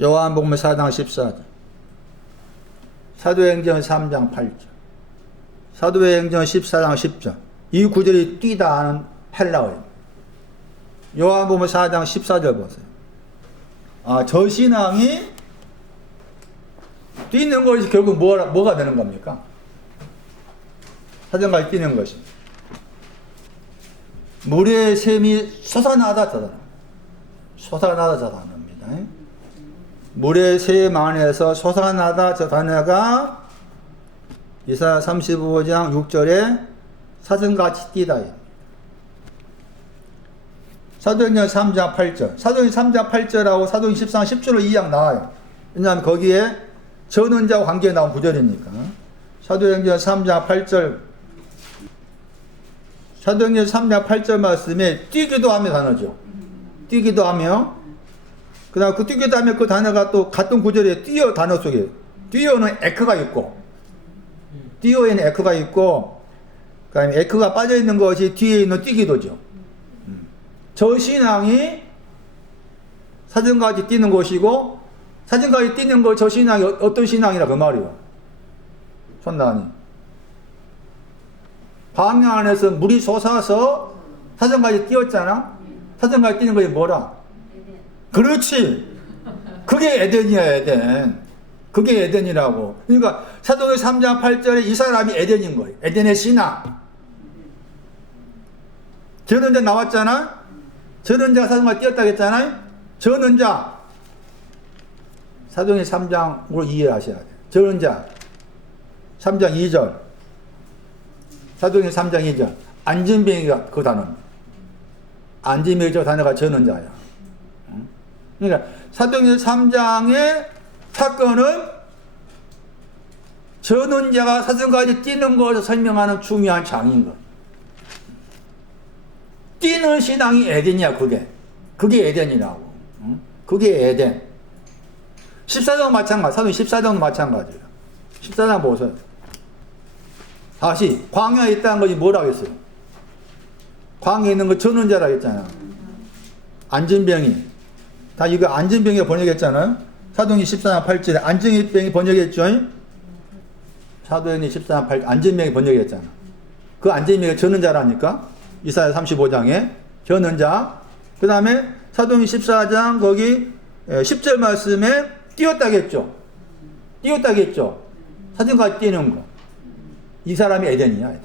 요한복음 4장 14절, 사도행전 3장 8절, 사도행전 14장 10절. 이 구절이 뛰다 하는 헬라어입니다. 요한복음 4장 14절 보세요. 저 신앙이 뛰는 것이 결국 뭐가 되는 겁니까? 사정과 뛰는 것이. 물의 샘이 솟아나다 저 단어입니다. 물의 샘 안에서 솟아나다 저 단어가 이사야 35장 6절에 사슴같이 뛰다. 사도행전 3장 8절. 사도행전 3장 8절하고 사도행전 14장 10절로 이양 나와요. 왜냐하면 거기에 저는 자와 관계에 나온 구절이니까. 사도행전 3장 8절. 사도행전 3장 8절 말씀에 뛰기도 하며 단어죠. 뛰기도 하며. 그 다음 그 뛰기도 하며 그 단어가 또 같은 구절에 뛰어 단어 속에. 뛰어는 에크가 있고. 뛰어에는 에크가 있고. 그 다음에 에크가 빠져있는 것이 뒤에 있는 뛰기도죠. 저 신앙이 사슴같이 뛰는 것이고, 사슴같이 뛰는 거 저 신앙이 어떤 신앙이라 그 말이요. 손나니. 광야 안에서 물이 솟아서 사슴같이 뛰었잖아. 사슴같이 뛰는 것이 뭐라? 그렇지. 그게 에덴이야, 에덴. 그게 에덴이라고. 그러니까 사도행전 3장 8절에 이 사람이 에덴인 거예요. 에덴의 신앙. 저는 자 나왔잖아. 저는 자가 사슴같이 뛰었다고 했잖아요. 저는 자. 사도행전 3장으로 이해하셔야 돼요. 전원자 3장 2절 사도행전 3장 2절 안진뱅이가 그 단어입니다. 안진뱅이 저 단어가 전원자야. 그러니까 사도행전 3장의 사건은 전원자가 사슴까지 뛰는 것을 설명하는 중요한 장인 것. 뛰는 신앙이 에덴이야. 그게 에덴이라고. 그게 에덴. 14장 마찬가지. 사도행 14장도 마찬가지야. 14장 보세요. 다시 광야에 있다는 것이 뭐라고 했어요? 광야에 있는 거 전원자라고 했잖아. 안진병이. 다 이거 안진병이 번역했잖아요. 사도행전 14장 8절에 안진병이 번역했죠. 사도행전 14장 8절 안진병이 번역했잖아. 그 안진병이 전원자라니까. 이사야 35장에 전원자. 그 다음에 사도행전 14장 거기 10절 말씀에 뛰었다겠죠. 뛰었다겠죠. 사슴같이 뛰는 거. 이 사람이 에덴이야. 에덴.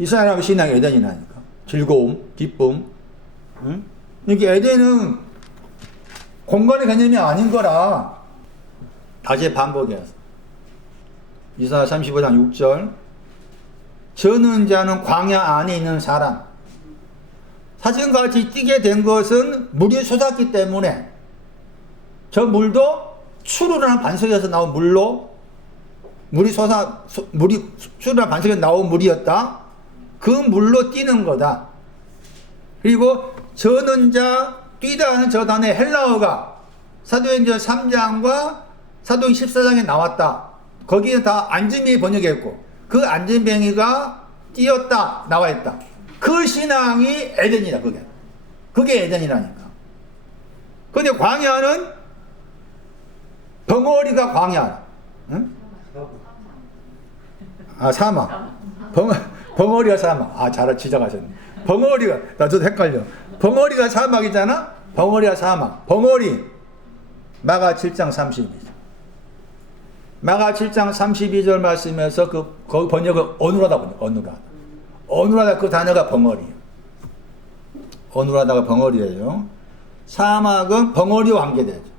이 사람의 신앙이 에덴이라니까. 즐거움, 기쁨. 응? 그러니까 에덴은 공간의 개념이 아닌 거라. 다시 반복해서. 이사야 35장 6절. 저는 자는 광야 안에 있는 사람. 사슴같이 뛰게 된 것은 물이 솟았기 때문에 저 물도 추루라는 반석에서 나온 물로 물이 추루라는 반석에서 나온 물이었다. 그 물로 뛰는 거다. 그리고 저는 자 뛰다 하는 저 단어의 헬라어가 사도행전 3장과 사도행전 14장에 나왔다. 거기는 다 안진뱅이 번역했고 그 안진뱅이가 뛰었다 나와 있다. 그 신앙이 에덴이다. 그게 에덴이라니까. 근데 광야는 벙어리가 광야. 응? 아 사막. 벙어리가 사막. 아 잘 지적하셨네. 벙어리가 나도 헷갈려. 벙어리가 사막이잖아. 벙어리가 사막. 벙어리 마가 7장 32절. 마가 7장 32절 말씀에서 거기 번역을 어눌하다 번역. 어눌하다 그 단어가 벙어리예요. 어눌하다가 벙어리예요. 사막은 벙어리와 관계되죠.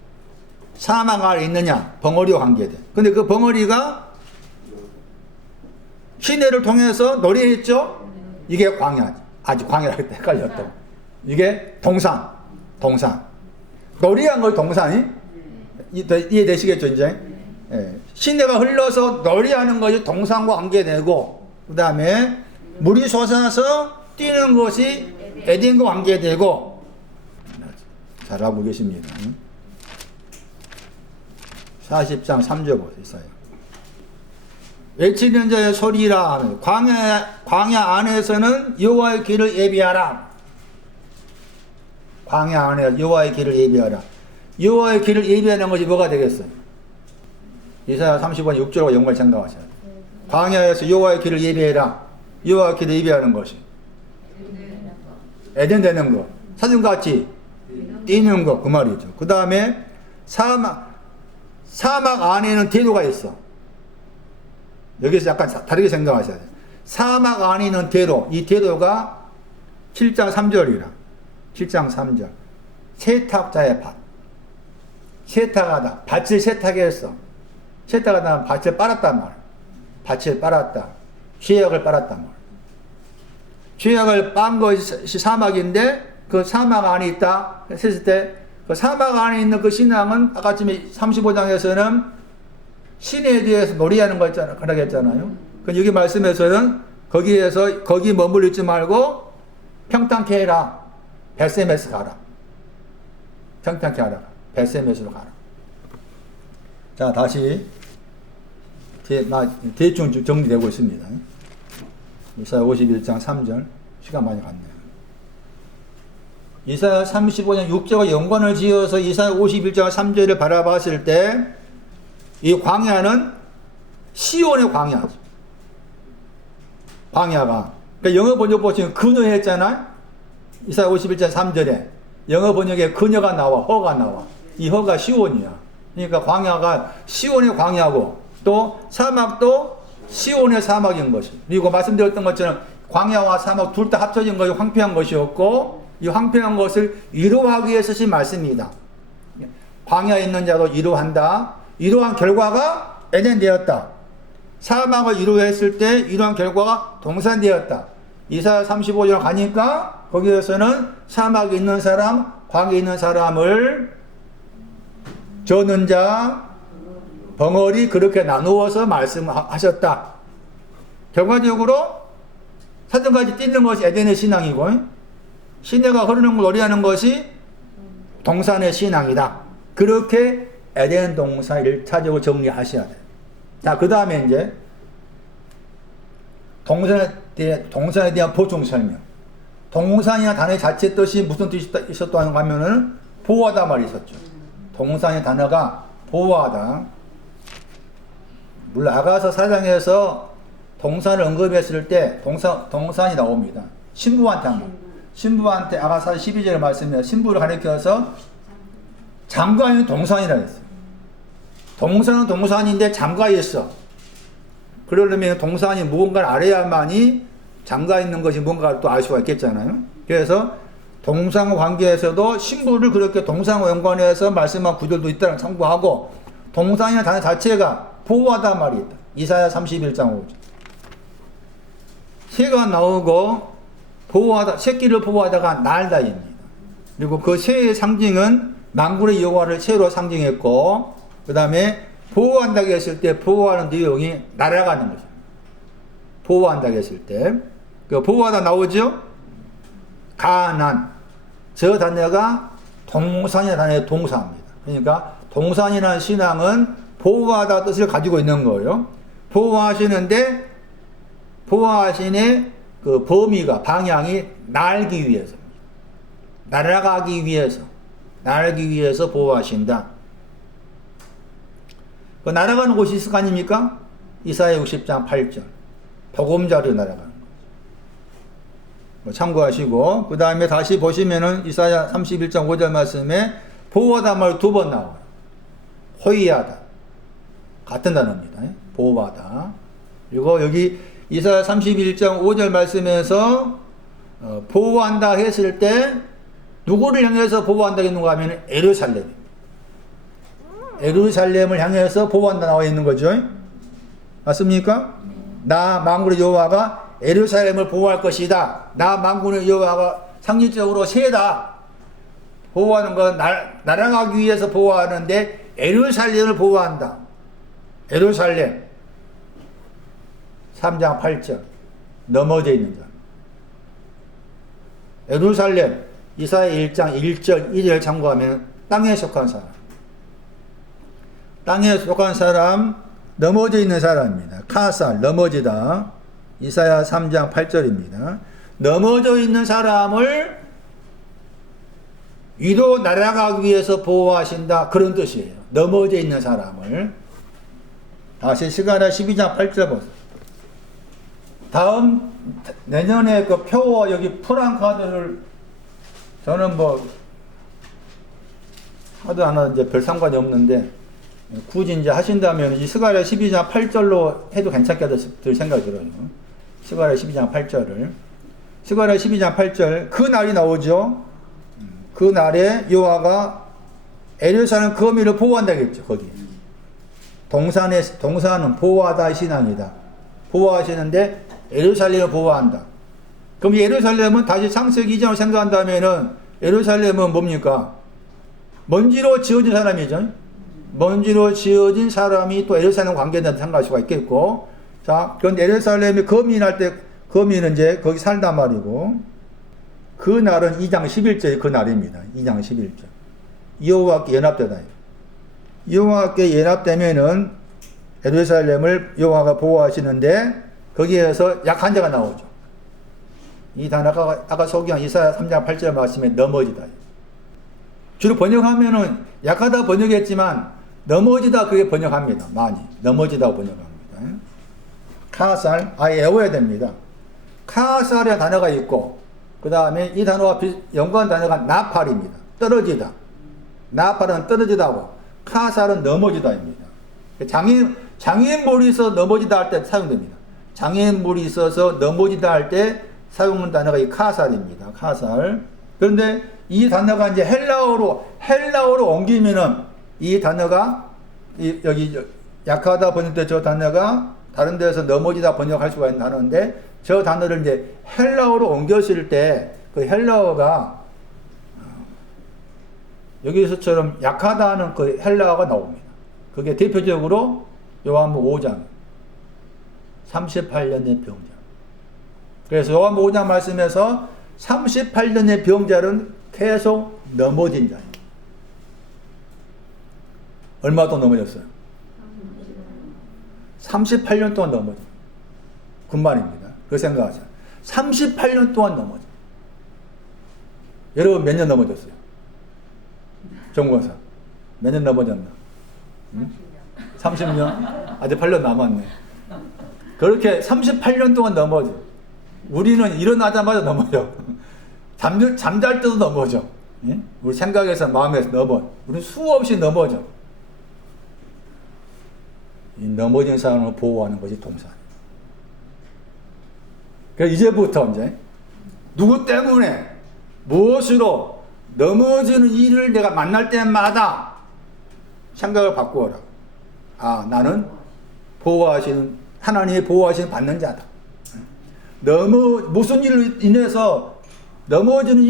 사막 안에 있느냐 벙어리와 관계돼. 근데 그 벙어리가 시내를 통해서 노래했죠. 이게 광야지. 아직 광야라고 했다. 헷갈렸다. 이게 동산. 노래한 걸 동산이 이해되시겠죠 이제? 예. 시내가 흘러서 노래하는 것이 동산과 관계되고 그 다음에 물이 솟아서 뛰는 것이 에덴과 관계되고 잘하고 계십니다. 40장 3절 보세요. 외치는 자의 소리라 하며 광야 안에서는 여호와의 길을 예비하라. 광야 안에 여호와의 길을 예비하라. 여호와의 길을 예비하는 것이 뭐가 되겠어요? 이사야 35장 6절과 연관을 생각하셔야 돼요. 광야에서 여호와의 길을 예비해라. 여호와의 길을 예비하는 것이 에덴 되는 거. 사슴같이 뛰는 거. 그 말이죠. 그 다음에 사막 안에는 대도가 있어. 여기서 약간 다르게 생각하셔야 돼요. 사막 안에 있는 대도. 이 대도가 7장 3절이라. 7장 3절. 세탁자의 밭. 세탁하다. 밭을 세탁했어. 세탁하다 밭을 빨았단 말이야. 밭을 빨았다. 죄악을 빨았단 말이야. 죄악을 빤 것이 사막인데 그 사막 안에 있다 했을 때 그 사막 안에 있는 그 신앙은 아까 35장에서는 신에 대해서 노래하는 거 있잖아요. 그러게 했잖아요. 그 여기 말씀에서는 거기 머물러 있지 말고 평탄케 해라. 벳세메스 가라. 평탄케 하라. 벳세메스로 가라. 자, 다시 대충 정리되고 있습니다. 이사야 51장 3절 시간 많이 갔네요. 이사야 35장 6절과 연관을 지어서 이사야 51장 3절을 바라봤을 때 이 광야는 시온의 광야죠. 광야가. 그러니까 영어 번역 보시면 그녀 했잖아요. 이사야 51장 3절에 영어 번역에 그녀가 나와, 허가 나와. 이 허가 시온이야. 그러니까 광야가 시온의 광야고 또 사막도 시온의 사막인 것이. 그리고 말씀드렸던 것처럼 광야와 사막 둘 다 합쳐진 것이 황폐한 것이었고 이 황폐한 것을 위로하기 위해 쓰신 말씀입니다. 광야에 있는 자도 이루한다. 이루한 결과가 에덴 되었다. 사막을 이루했을 때 이러한 결과가 동산되었다. 이사야 35장 가니까 거기에서는 사막에 있는 사람, 광야에 있는 사람을 저는 자, 벙어리 그렇게 나누어서 말씀하셨다. 결과적으로 사정까지 띄는 것이 에덴의 신앙이고 시내가 흐르는 걸 노래하는 것이 동산의 신앙이다. 그렇게 에덴 동산 1차적으로 정리하셔야 돼요. 자, 그 다음에 이제 동산에 대한 보충 설명. 동산이나 단어의 자체 뜻이 무슨 뜻이 있었다고 하면은 보호하다 말이 있었죠. 동산의 단어가 보호하다. 물론 아가서 4장에서 동산을 언급했을 때 동산이 나옵니다. 신부한테 한 번. 신부한테 아가서 12절의 말씀에 신부를 가리켜서 장가인 동산이라 했어요. 동산은 동산인데 장가 있어. 그러려면 동산이 무언가를 알아야만이 장가 있는 것이 뭔가를 또 알 수가 있겠잖아요. 그래서 동산 관계에서도 신부를 그렇게 동산과 연관해서 말씀한 구절도 있다는 참고하고 동산이라는 단어 자체가 보호하다 말이 있다. 이사야 31장 5절. 새가 나오고 보호하다, 새끼를 보호하다가 날다입니다. 그리고 그 새의 상징은 만군의 여호와를 새로 상징했고 그 다음에 보호한다고 했을 때 보호하는 내용이 날아가는 것입니다. 보호한다고 했을 때 그 보호하다 나오죠? 가난. 저 단어가 동산이라는 단어의 동사입니다. 그러니까 동산이라는 신앙은 보호하다 뜻을 가지고 있는 거예요. 보호하시는데 보호하신의 그 범위가 방향이 날기 위해서입니다. 날아가기 위해서 보호하신다. 그 날아가는 곳이 있을 거 아닙니까? 이사야 60장 8절. 보금자리로 날아가는 거죠. 참고하시고, 그 다음에 다시 보시면은 이사야 31장 5절 말씀에 보호하다 말 두 번 나와요. 호의하다. 같은 단어입니다. 보호하다. 그리고 여기 이사야 31장 5절 말씀에서 보호한다 했을 때 누구를 향해서 보호한다 했는가 하면 예루살렘. 예루살렘을 향해서 보호한다 나와 있는 거죠. 맞습니까? 나 만군의 여호와가 예루살렘을 보호할 것이다. 나 만군의 여호와가 상징적으로 새다. 보호하는 건 날아가기 위해서 보호하는데 예루살렘을 보호한다. 예루살렘 3장 8절 넘어져 있는 자. 예루살렘 이사야 1장 1절 2절 참고하면 땅에 속한 사람. 땅에 속한 사람 넘어져 있는 사람입니다. 카살 넘어지다. 이사야 3장 8절입니다. 넘어져 있는 사람을 위로 날아가기 위해서 보호하신다. 그런 뜻이에요. 넘어져 있는 사람을. 다시 스가랴 12장 8절 보세요. 다음 내년에 그 표 여기 프랑카드를 저는 뭐 하도 안 하는 이제 별 상관이 없는데 굳이 이제 하신다면 이 스가랴 12장 8절로 해도 괜찮게 들 생각이 들어요. 스가랴 12장 8절을. 스가랴 12장 8절 그 날이 나오죠. 그 날에 여호와가 예루살렘 거미를 보호한다겠죠. 거기. 동산은 보호하다 신앙이다. 보호하시는데 예루살렘을 보호한다. 그럼 예루살렘은 다시 창세기 이전으로 생각한다면은 예루살렘은 뭡니까? 먼지로 지어진 사람이죠. 먼지로 지어진 사람이 또 예루살렘 관계된다고 생각할 수가 있겠고, 자, 그건 예루살렘이 거미 날 때, 거미는 이제 거기 살단 말이고, 그 날은 2장 11절이 그 날입니다. 2장 11절. 여호와께 연합되다. 여호와께 연합되면은 예루살렘을 여호와가 보호하시는데, 거기에서 약한 자가 나오죠. 이 단어가 아까 소개한 이사야 3장 8절 말씀에 넘어지다. 주로 번역하면은 약하다 번역했지만 넘어지다 그게 번역합니다. 많이. 넘어지다고 번역합니다. 카살, 아예 외워야 됩니다. 카살이라는 단어가 있고 그 다음에 이 단어와 연관한 단어가 나팔입니다. 떨어지다. 나팔은 떨어지다고 카살은 넘어지다입니다. 장애물이 있어 넘어지다 할 때 사용됩니다. 장애물이 있어서 넘어지다 할 때 사용하는 단어가 이 카살입니다. 카살. 그런데 이 단어가 이제 헬라어로 옮기면은 이 단어가 여기 약하다 번역될 저 단어가 다른 데서 넘어지다 번역할 수가 있는 단어인데 저 단어를 이제 헬라어로 옮겼을 때 그 헬라어가 여기서처럼 약하다는 그 헬라어가 나옵니다. 그게 대표적으로 요한복음 5장 38년의 병자. 그래서 요한복음 5장 말씀에서 38년의 병자는 계속 넘어진 자예요. 얼마 동안 넘어졌어요? 38년 동안 넘어져. 군말입니다. 그 생각하세요. 38년 동안 넘어져. 여러분 몇 년 넘어졌어요? 정권사. 몇 년 넘어졌나? 응? 30년? 아직 8년 남았네. 그렇게 38년 동안 넘어져. 우리는 일어나자마자 넘어져. 잠잘 때도 넘어져. 예? 우리 생각에서 마음에서 넘어. 우리 수없이 넘어져. 이 넘어진 사람을 보호하는 것이 동산. 그래서 이제부터 이제 누구 때문에 무엇으로 넘어지는 일을 내가 만날 때마다 생각을 바꾸어라. 아, 나는 보호하시는 하나님이 보호하시는 받는 자다. 무슨 일로 인해서 넘어지는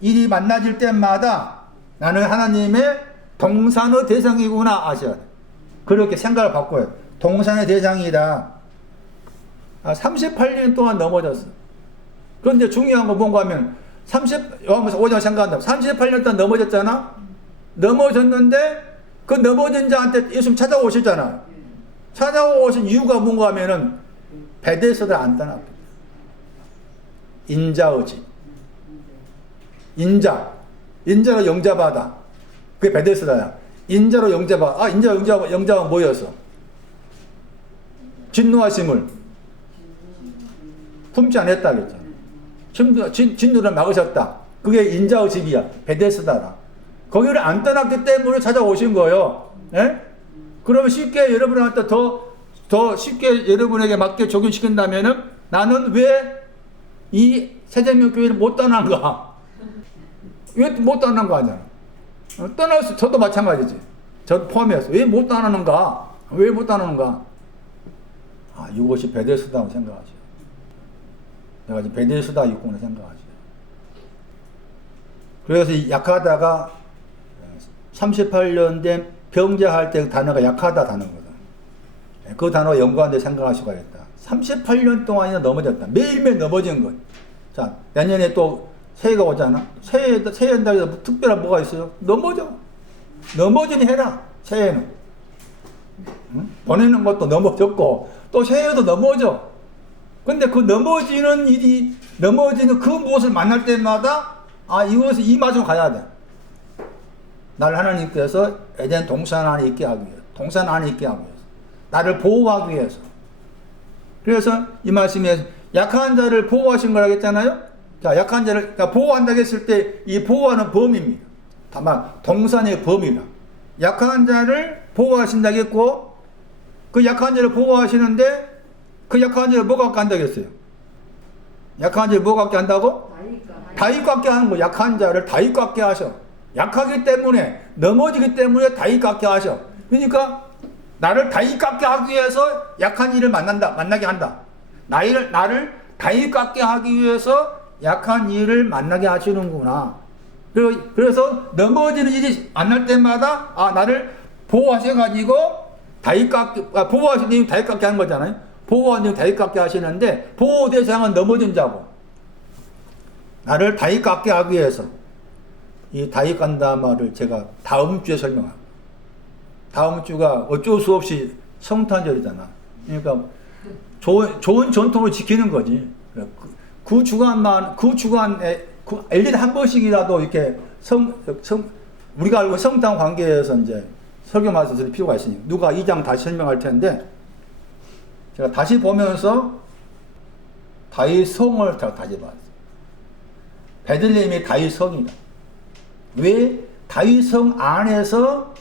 일이 만나질 때마다 나는 하나님의 동산의 대상이구나 아셔야 돼. 그렇게 생각을 바꿔야 돼. 동산의 대상이다. 38년 동안 넘어졌어. 그런데 중요한 건 뭔가 하면 5장 생각한다. 38년 동안 넘어졌잖아. 넘어졌는데 그 넘어진 자한테 예수님 찾아오시잖아. 찾아오신 이유가 뭔가 하면은 베데스다를 안 떠났거든. 인자의 집. 인자로 영접하다. 그게 베데스다야. 인자로 영접하다. 인자로 영접하면 뭐였어? 진노하심을 품지 않았다 그랬잖아. 진노를 막으셨다. 그게 인자의 집이야. 베데스다라. 거기를 안 떠났기 때문에 찾아오신 거예요. 예? 그러면 쉽게 여러분한테 더 쉽게 여러분에게 맞게 적용시킨다면은 나는 왜 이 새생명교회를 못 떠난가? 왜 못 떠난 거 아니야? 떠날 수, 저도 마찬가지지. 저 포함해서. 왜 못 떠나는가? 왜 못 떠나는가? 이것이 베데스다고 생각하죠. 내가 지금 베데스다 있구나 생각하죠. 그래서 약하다가 38년 된 병자할 때 그 단어가 약하다 단어거든. 그 단어와 연관돼 생각할 수가 있다. 38년 동안이나 넘어졌다. 매일매일 넘어진 것. 자, 내년에 또 새해가 오잖아. 새해 달에 특별한 뭐가 있어요? 넘어지니 해라. 새해는. 응? 보내는 것도 넘어졌고 또 새해도 넘어져. 근데 그 넘어지는 그 무엇을 만날 때마다 이 맛으로 가야 돼. 날 하나님께서 에덴 동산 안에 있게 하기 위해서, 동산 안에 있게 하기 위해서, 나를 보호하기 위해서. 그래서 이 말씀에 약한 자를 보호하신 거라고 했잖아요. 자, 약한 자를 보호한다고 했을 때 이 보호하는 범위입니다. 다만 동산의 범위다. 약한 자를 보호하신다고 했고 그 약한 자를 보호하시는데 그 약한 자를 뭐가 갖게 한다고 했어요? 약한 자를 뭐가 갖게 한다고? 다윗 갖게 하는 거. 약한 자를 다윗 갖게 하셔. 약하기 때문에 넘어지기 때문에 다윗 갖게 하셔. 그러니까 나를 다윗 갖게 하기 위해서 약한 일을 만나게 한다. 나를 다윗 갖게 하기 위해서 약한 일을 만나게 하시는구나. 그래서 넘어지는 일이 만날 때마다 나를 보호하셔가지고 보호하시는 다윗 갖게 하는 거잖아요. 보호하는 다윗 갖게 하시는데 보호 대상은 넘어진 자고 나를 다윗 갖게 하기 위해서 이 다윗 간다 말을 제가 다음 주에 설명합니다. 다음 주가 어쩔 수 없이 성탄절이잖아. 그러니까 좋은 전통을 지키는 거지. 그 주간에 1년에 한 번씩이라도 이렇게 우리가 알고 성당 관계에서 이제 설교 말씀 드릴 필요가 있으니까 누가 2장 다시 설명할 텐데 제가 다시 보면서 다윗 성을 제가 다시 봤어요. 베들레헴이 다윗 성이다. 왜 다윗 성 안에서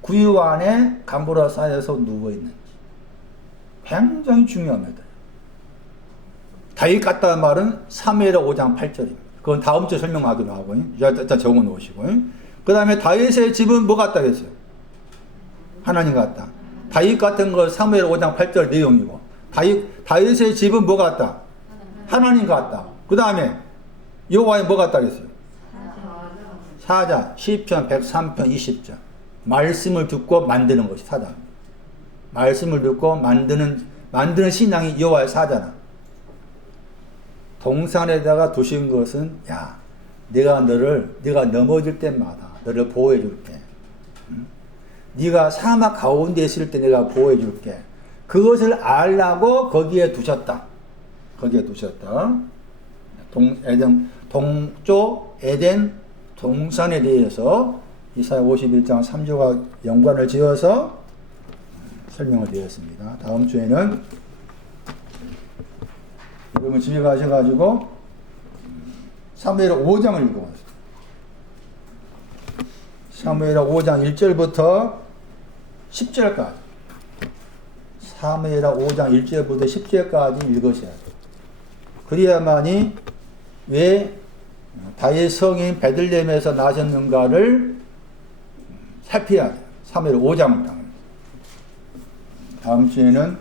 구유 안에 간보라 쌓여서 누워 있는지 굉장히 중요합니다. 다윗 같다는 말은 사무엘 5장 8절입니다. 그건 다음 주에 설명하기로 하고 일단 적어 놓으시고 그 다음에 다윗의 집은 뭐 같다 그랬어요? 하나님 같다. 다윗 같은 거 사무엘 5장 8절 내용이고, 다윗의 집은 뭐 같다? 하나님 같다. 그 다음에 여호와의 뭐 같다 그랬어요? 사자, 시편 103편 20절. 말씀을 듣고 만드는 것이 사자. 말씀을 듣고 만드는 신앙이 여호와의 사자나. 동산에다가 두신 것은, 야, 내가 넘어질 때마다 너를 보호해 줄게. 네가 사막 가운데 있을 때 내가 보호해 줄게. 그것을 알라고 거기에 두셨다. 동쪽 에덴 동산에 대해서 이사야 51장 3조가 연관을 지어서 설명을 드렸습니다. 다음 주에는 여러분 집에 가셔가지고 사무엘 5장을 읽어보세요. 사무엘 5장 1절부터 10절까지. 사무엘 5장 1절부터 10절까지 읽으셔야 돼요. 그래야만이 왜 다윗 성인 베들레헴에서 나셨는가를 살펴야 돼요. 사무엘 5장을 당해요. 다음 주에는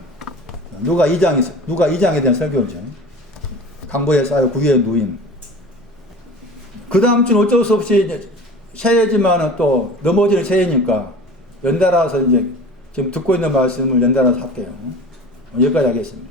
누가 2장에 대한 설교죠. 강보에 쌓여 구유에 누인. 그 다음 주는 어쩔 수 없이 새해지만은 또 넘어지는 새해니까 연달아서 이제 지금 듣고 있는 말씀을 연달아서 할게요. 여기까지 하겠습니다.